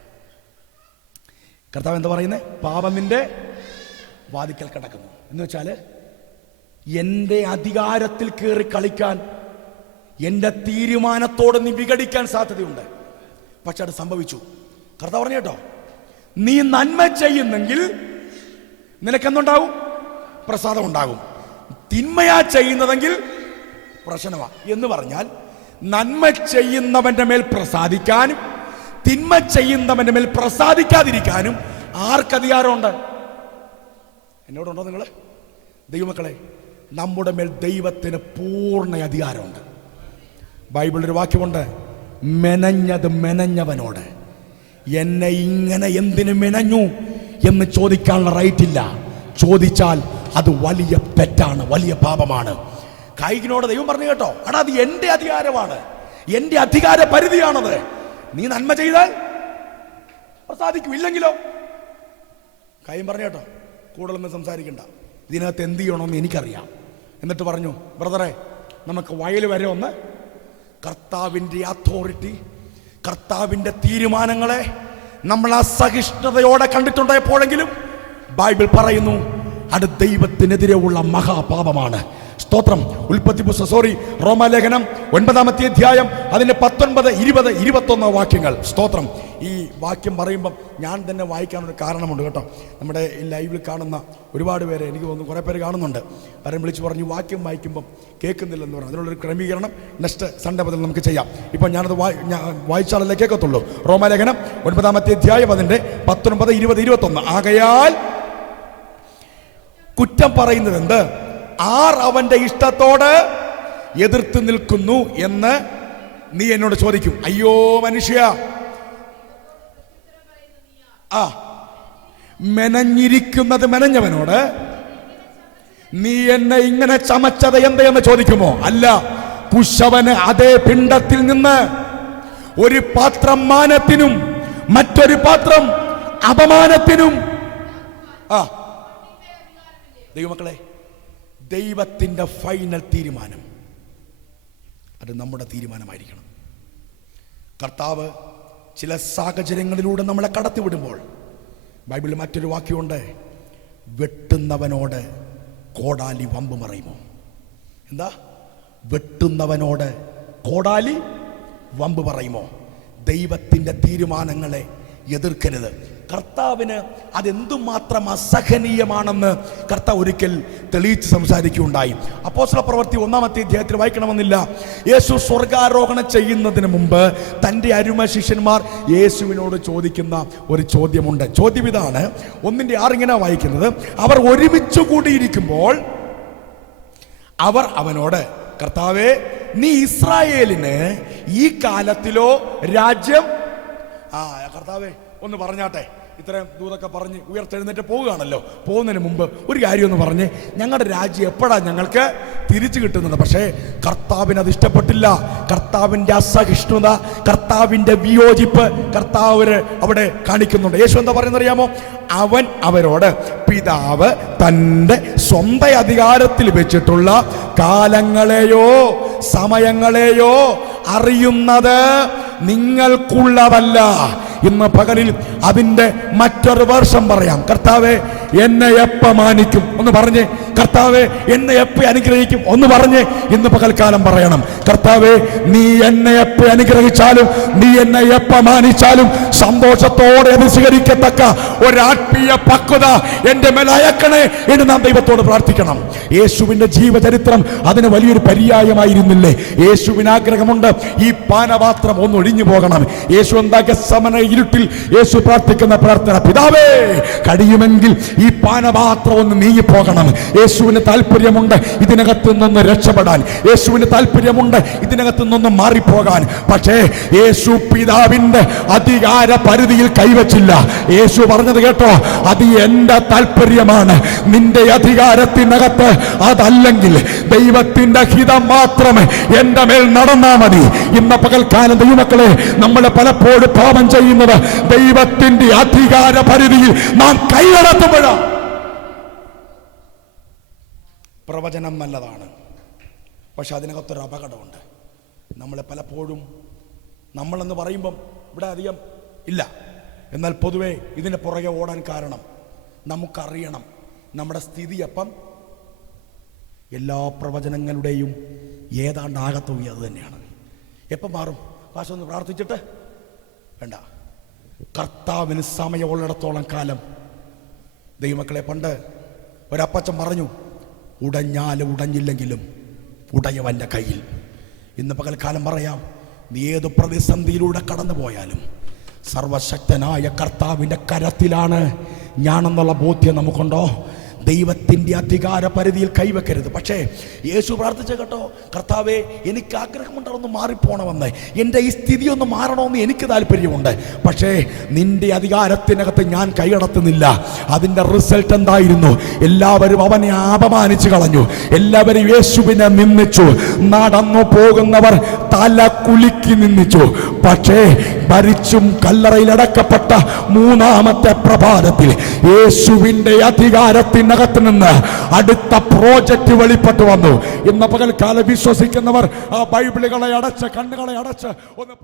കർത്താവ് എന്താ പറയുന്നത്? പാപം നിന്റെ വാതിക്കൽ കിടക്കുന്നു എന്ന് വെച്ചാല് എന്റെ അധികാരത്തിൽ കയറി കളിക്കാൻ, എന്റെ തീരുമാനത്തോട് നീ വിഘടിക്കാൻ സാധ്യതയുണ്ട്. പക്ഷെ അത് സംഭവിച്ചു. കർത്താവ് പറഞ്ഞു കേട്ടോ, നീ നന്മ ചെയ്യുന്നെങ്കിൽ നിനക്കെന്തുണ്ടാവും? പ്രസാദം ഉണ്ടാകും. തിന്മയാ ചെയ്യുന്നതെങ്കിൽ പ്രശ്നമാ. എന്ന് പറഞ്ഞാൽ നന്മ ചെയ്യുന്നവന്റെ മേൽ പ്രസാദിക്കാനും തിന്മ ചെയ്യുന്നവന്റെ മേൽ പ്രസാദിക്കാതിരിക്കാനും ആർക്കധികാരമുണ്ട്? എന്നോടുണ്ടോ നിങ്ങൾ? ദൈവമക്കളെ, നമ്മുടെ മേൽ ദൈവത്തിന് പൂർണ്ണ അധികാരമുണ്ട്. ബൈബിളിലൊരു വാക്യമുണ്ട്, മെനഞ്ഞത് മെനഞ്ഞവനോട് എന്നെ ഇങ്ങനെ എന്തിനു മെനഞ്ഞു എന്ന് ചോദിക്കാനുള്ള റൈറ്റ് ഇല്ല. ചോദിച്ചാൽ അത് വലിയ തെറ്റാണ്, വലിയ പാപമാണ്. കായികിനോട് ദൈവം പറഞ്ഞു കേട്ടോ, എടാ അത് എന്റെ അധികാരമാണ്, എന്റെ അധികാര പരിധിയാണത്. നീ നന്മ ചെയ്താൽ പ്രസാദിക്കും, ഇല്ലെങ്കിലോ? കായിൻ പറഞ്ഞു കേട്ടോ, കൂടുതലൊന്നും സംസാരിക്കണ്ട, ഇതിനകത്ത് എന്ത് ചെയ്യണമെന്ന് എനിക്കറിയാം. എന്നിട്ട് പറഞ്ഞു, ബ്രദറെ നമുക്ക് വയൽ വരെ ഒന്ന് കർത്താവിൻ്റെ അതോറിറ്റി, കർത്താവിൻ്റെ തീരുമാനങ്ങളെ നമ്മൾ അസഹിഷ്ണുതയോടെ കണ്ടിട്ടുണ്ട് എപ്പോഴെങ്കിലും? ബൈബിൾ പറയുന്നു അത് ദൈവത്തിനെതിരെ ഉള്ള മഹാപാപമാണ്. സ്തോത്രം. റോമാലേഖനം 9-ാമത്തെ അധ്യായം അതിന്റെ 19, 20, 21 വാക്യങ്ങൾ. സ്തോത്രം. ഈ വാക്യം പറയുമ്പം ഞാൻ തന്നെ വായിക്കാനൊരു കാരണമുണ്ട് കേട്ടോ. നമ്മുടെ ഈ ലൈവിൽ കാണുന്ന ഒരുപാട് പേര്, എനിക്ക് തോന്നുന്നു കുറേ പേര് കാണുന്നുണ്ട്, പലരും വിളിച്ച് പറഞ്ഞു വാക്യം വായിക്കുമ്പം കേൾക്കുന്നില്ലെന്ന് പറഞ്ഞു. അതിനുള്ളൊരു ക്രമീകരണം നെക്സ്റ്റ് സൺഡേ മുതൽ നമുക്ക് ചെയ്യാം. ഇപ്പം ഞാനത് വായിച്ചാലല്ലേ കേൾക്കത്തുള്ളൂ. റോമാലേഖനം 9-ാമത്തെ അധ്യായം അതിന്റെ 19, 20, 21. ആകയാൽ കുറ്റം പറയുന്നത് എന്ത്? ആർ അവന്റെ ഇഷ്ടത്തോട് എതിർത്ത് നിൽക്കുന്നു എന്ന് നീ എന്നോട് ചോദിക്കും. അയ്യോ മനുഷ്യ, മെനഞ്ഞിരിക്കുന്നത് മെനഞ്ഞവനോട് നീ എന്നെ ഇങ്ങനെ ചമച്ചത് എന്തെന്ന് ചോദിക്കുമോ? അല്ല, കുശവന് അതേ പിണ്ടത്തിൽ നിന്ന് ഒരു പാത്രം മാനത്തിനും മറ്റൊരു പാത്രം അപമാനത്തിനും. ദൈവമക്കളെ, ദൈവത്തിന്റെ ഫൈനൽ തീരുമാനം അത് നമ്മുടെ തീരുമാനമായിരിക്കണം. കർത്താവ് ചില സാഹചര്യങ്ങളിലൂടെ നമ്മളെ കടത്തിവിടുമ്പോൾ ബൈബിളിൽ മറ്റൊരു വാക്യമുണ്ട്, വെട്ടുന്നവനോട് കോടാലി വമ്പ് മറയുമോ? എന്താ? വെട്ടുന്നവനോട് കോടാലി വമ്പ് പറയുമോ? ദൈവത്തിന്റെ തീരുമാനങ്ങളെ എതിർക്കരുത്. കർത്താവിന് അതെന്തുമാത്രം അസഹനീയമാണെന്ന് കർത്താവ് ഒരിക്കൽ തെളിയിച്ച് സംസാരിക്കുകയുണ്ടായി. അപ്പോസ്തല പ്രവൃത്തി 1-ാമത്തെ അധ്യായത്തിൽ വായിക്കണമെന്നില്ല. യേശു സ്വർഗാരോഹണം ചെയ്യുന്നതിന് മുമ്പ് തൻ്റെ അരുമ ശിഷ്യന്മാർ യേശുവിനോട് ചോദിക്കുന്ന ഒരു ചോദ്യമുണ്ട്. ചോദ്യം ഇതാണ്, 1-ന്റെ 6 ഇങ്ങനെ വായിക്കുന്നത്, അവർ ഒരുമിച്ച് കൂടിയിരിക്കുമ്പോൾ അവർ അവനോട്, കർത്താവേ, നീ ഇസ്രായേലിന് ഈ കാലത്തിലോ രാജ്യം? കർത്താവേ ഒന്ന് പറഞ്ഞാട്ടെ, ഇത്രയും ദൂതൊക്കെ പറഞ്ഞ് ഉയർത്തെഴുന്നേറ്റ് പോവുകയാണല്ലോ. പോകുന്നതിന് മുമ്പ് ഒരു കാര്യം ഒന്ന് പറഞ്ഞ്, ഞങ്ങളുടെ രാജ്യം എപ്പോഴാണ് ഞങ്ങൾക്ക് തിരിച്ചു കിട്ടുന്നത്? പക്ഷേ കർത്താവിന് അത് ഇഷ്ടപ്പെട്ടില്ല. കർത്താവിൻ്റെ അസഹിഷ്ണുത, കർത്താവിൻ്റെ വിയോജിപ്പ് കർത്താവ് അവിടെ കാണിക്കുന്നുണ്ട്. യേശു എന്താ പറയുന്നത് അറിയാമോ? അവൻ അവരോട്, പിതാവ് തൻ്റെ സ്വന്തം അധികാരത്തിൽ വെച്ചിട്ടുള്ള കാലങ്ങളെയോ സമയങ്ങളെയോ അറിയുന്നത് നിങ്ങൾക്കുള്ളതല്ല. ഇന്ന് പകലിൽ അതിൻ്റെ മറ്റൊരു വേർഷം പറയാം. കർത്താവേ, എന്നെ എപ്പ മാനിക്കും ഒന്ന് പറഞ്ഞേ. കർത്താവേ, എന്നെ എപ്പ അനുഗ്രഹിക്കും ഒന്ന് പറഞ്ഞേ. ഇന്ന് പകൽക്കാലം പറയണം, കർത്താവേ, നീ എന്നെ എപ്പ അനുഗ്രഹിച്ചാലും, നീ എന്നെ എപ്പ മാനിച്ചാലും സന്തോഷത്തോടെ അത് സ്വീകരിക്കത്തക്ക ഒരാത്മീയ പക്വത എൻ്റെ മേൽ അയക്കണേ എന്ന് നാം ദൈവത്തോട് പ്രാർത്ഥിക്കണം. യേശുവിൻ്റെ ജീവചരിത്രം അതിന് വലിയൊരു പര്യായമായിരുന്നില്ലേ? യേശുവിന് ആഗ്രഹമുണ്ട് ഈ പാനപാത്രം ഒന്ന് ഒഴിഞ്ഞു പോകണം. യേശു എന്താക്കിയ സമന ഇരുട്ടിൽ യേശു പ്രാർത്ഥിക്കുന്ന പ്രാർത്ഥന, പിതാവേ, കഴിയുമെങ്കിൽ ഈ പാനപാത്രം ഒന്ന് നീങ്ങിപ്പോകണം. യേശുവിന് താല്പര്യമുണ്ട് ഇതിനകത്തു നിന്നൊന്ന് രക്ഷപ്പെടാൻ. യേശുവിന് താല്പര്യമുണ്ട് ഇതിനകത്തു നിന്നൊന്ന് മാറിപ്പോകാൻ. പക്ഷേ യേശു പിതാവിന്റെ അധികാര പരിധിയിൽ കൈവച്ചില്ല. യേശു പറഞ്ഞത് കേട്ടോ, അത് എന്റെ താല്പര്യമാണ്. നിന്റെ അധികാരത്തിനകത്ത് അതല്ലെങ്കിൽ ദൈവത്തിന്റെ ഹിതം മാത്രം എന്റെ മേൽ നടന്നാ മതി. ഇന്ന് പകൽക്കാലം ദൈവമക്കളെ, നമ്മൾ പലപ്പോഴും പാപം ചെയ്യുന്നത് ദൈവത്തിന്റെ അധികാര പരിധിയിൽ നാം കൈകടത്തുമ്പോഴാണ്. പ്രവചനം നല്ലതാണ്, പക്ഷെ അതിനകത്തൊരു അപകടമുണ്ട്. നമ്മളെ പലപ്പോഴും നമ്മളെന്ന് പറയുമ്പം ഇവിടെ അധികം ഇല്ല, എന്നാൽ പൊതുവെ ഇതിന് പുറകെ ഓടാൻ കാരണം നമുക്കറിയണം നമ്മുടെ സ്ഥിതി. അപ്പം എല്ലാ പ്രവചനങ്ങളുടെയും ഏതാണ്ട് ആകത്തുക അത് തന്നെയാണ്. എപ്പം മാറും? പാശ ഒന്ന് പ്രാർത്ഥിച്ചിട്ട് വേണ്ട. കർത്താവിന് സമയമുള്ളിടത്തോളം കാലം ദൈവമക്കളെ, പണ്ട് ഒരപ്പച്ചൻ പറഞ്ഞു, ഉടഞ്ഞാലും ഉടഞ്ഞില്ലെങ്കിലും ഉടയവൻ്റെ കയ്യിൽ. ഇന്ന് പകൽക്കാലം പറയാം, നീ ഏത് പ്രതിസന്ധിയിലൂടെ കടന്നു പോയാലും സർവശക്തനായ കർത്താവിൻ്റെ കരത്തിലാണ് ഞാനെന്നുള്ള ബോധ്യം നമുക്കുണ്ടോ? ദൈവത്തിൻ്റെ അധികാര പരിധിയിൽ കൈവെക്കരുത്. പക്ഷേ യേശു പ്രാർത്ഥിച്ച കേട്ടോ, കർത്താവേ, എനിക്ക് ആഗ്രഹമുണ്ടൊന്ന് മാറിപ്പോണമെന്ന്, എൻ്റെ ഈ സ്ഥിതി ഒന്ന് മാറണമെന്ന് എനിക്ക് താല്പര്യമുണ്ട്. പക്ഷേ നിന്റെ അധികാരത്തിനകത്ത് ഞാൻ കൈകടത്തുന്നില്ല. അതിൻ്റെ റിസൾട്ട് എന്തായിരുന്നു? എല്ലാവരും അവനെ അപമാനിച്ചു കളഞ്ഞു, എല്ലാവരും യേശുവിനെ നിന്ദിച്ചു. നടന്നു പോകുന്നവർ തല കുലുക്കി നിന്ദിച്ചു. പക്ഷേ ഭരിച്ചും കല്ലറയിലടക്കപ്പെട്ട മൂന്നാമത്തെ പ്രഭാതത്തിൽ യേശുവിൻ്റെ അധികാരത്തിനകത്ത് നിന്ന് അടുത്ത പ്രോജക്റ്റ് വെളിപ്പെട്ടു വന്നു. ഇന്ന് പകൽക്കാലം വിശ്വസിക്കുന്നവർ ആ ബൈബിളുകളെ അടച്ച്, കണ്ണുകളെ അടച്ച് ഒന്ന്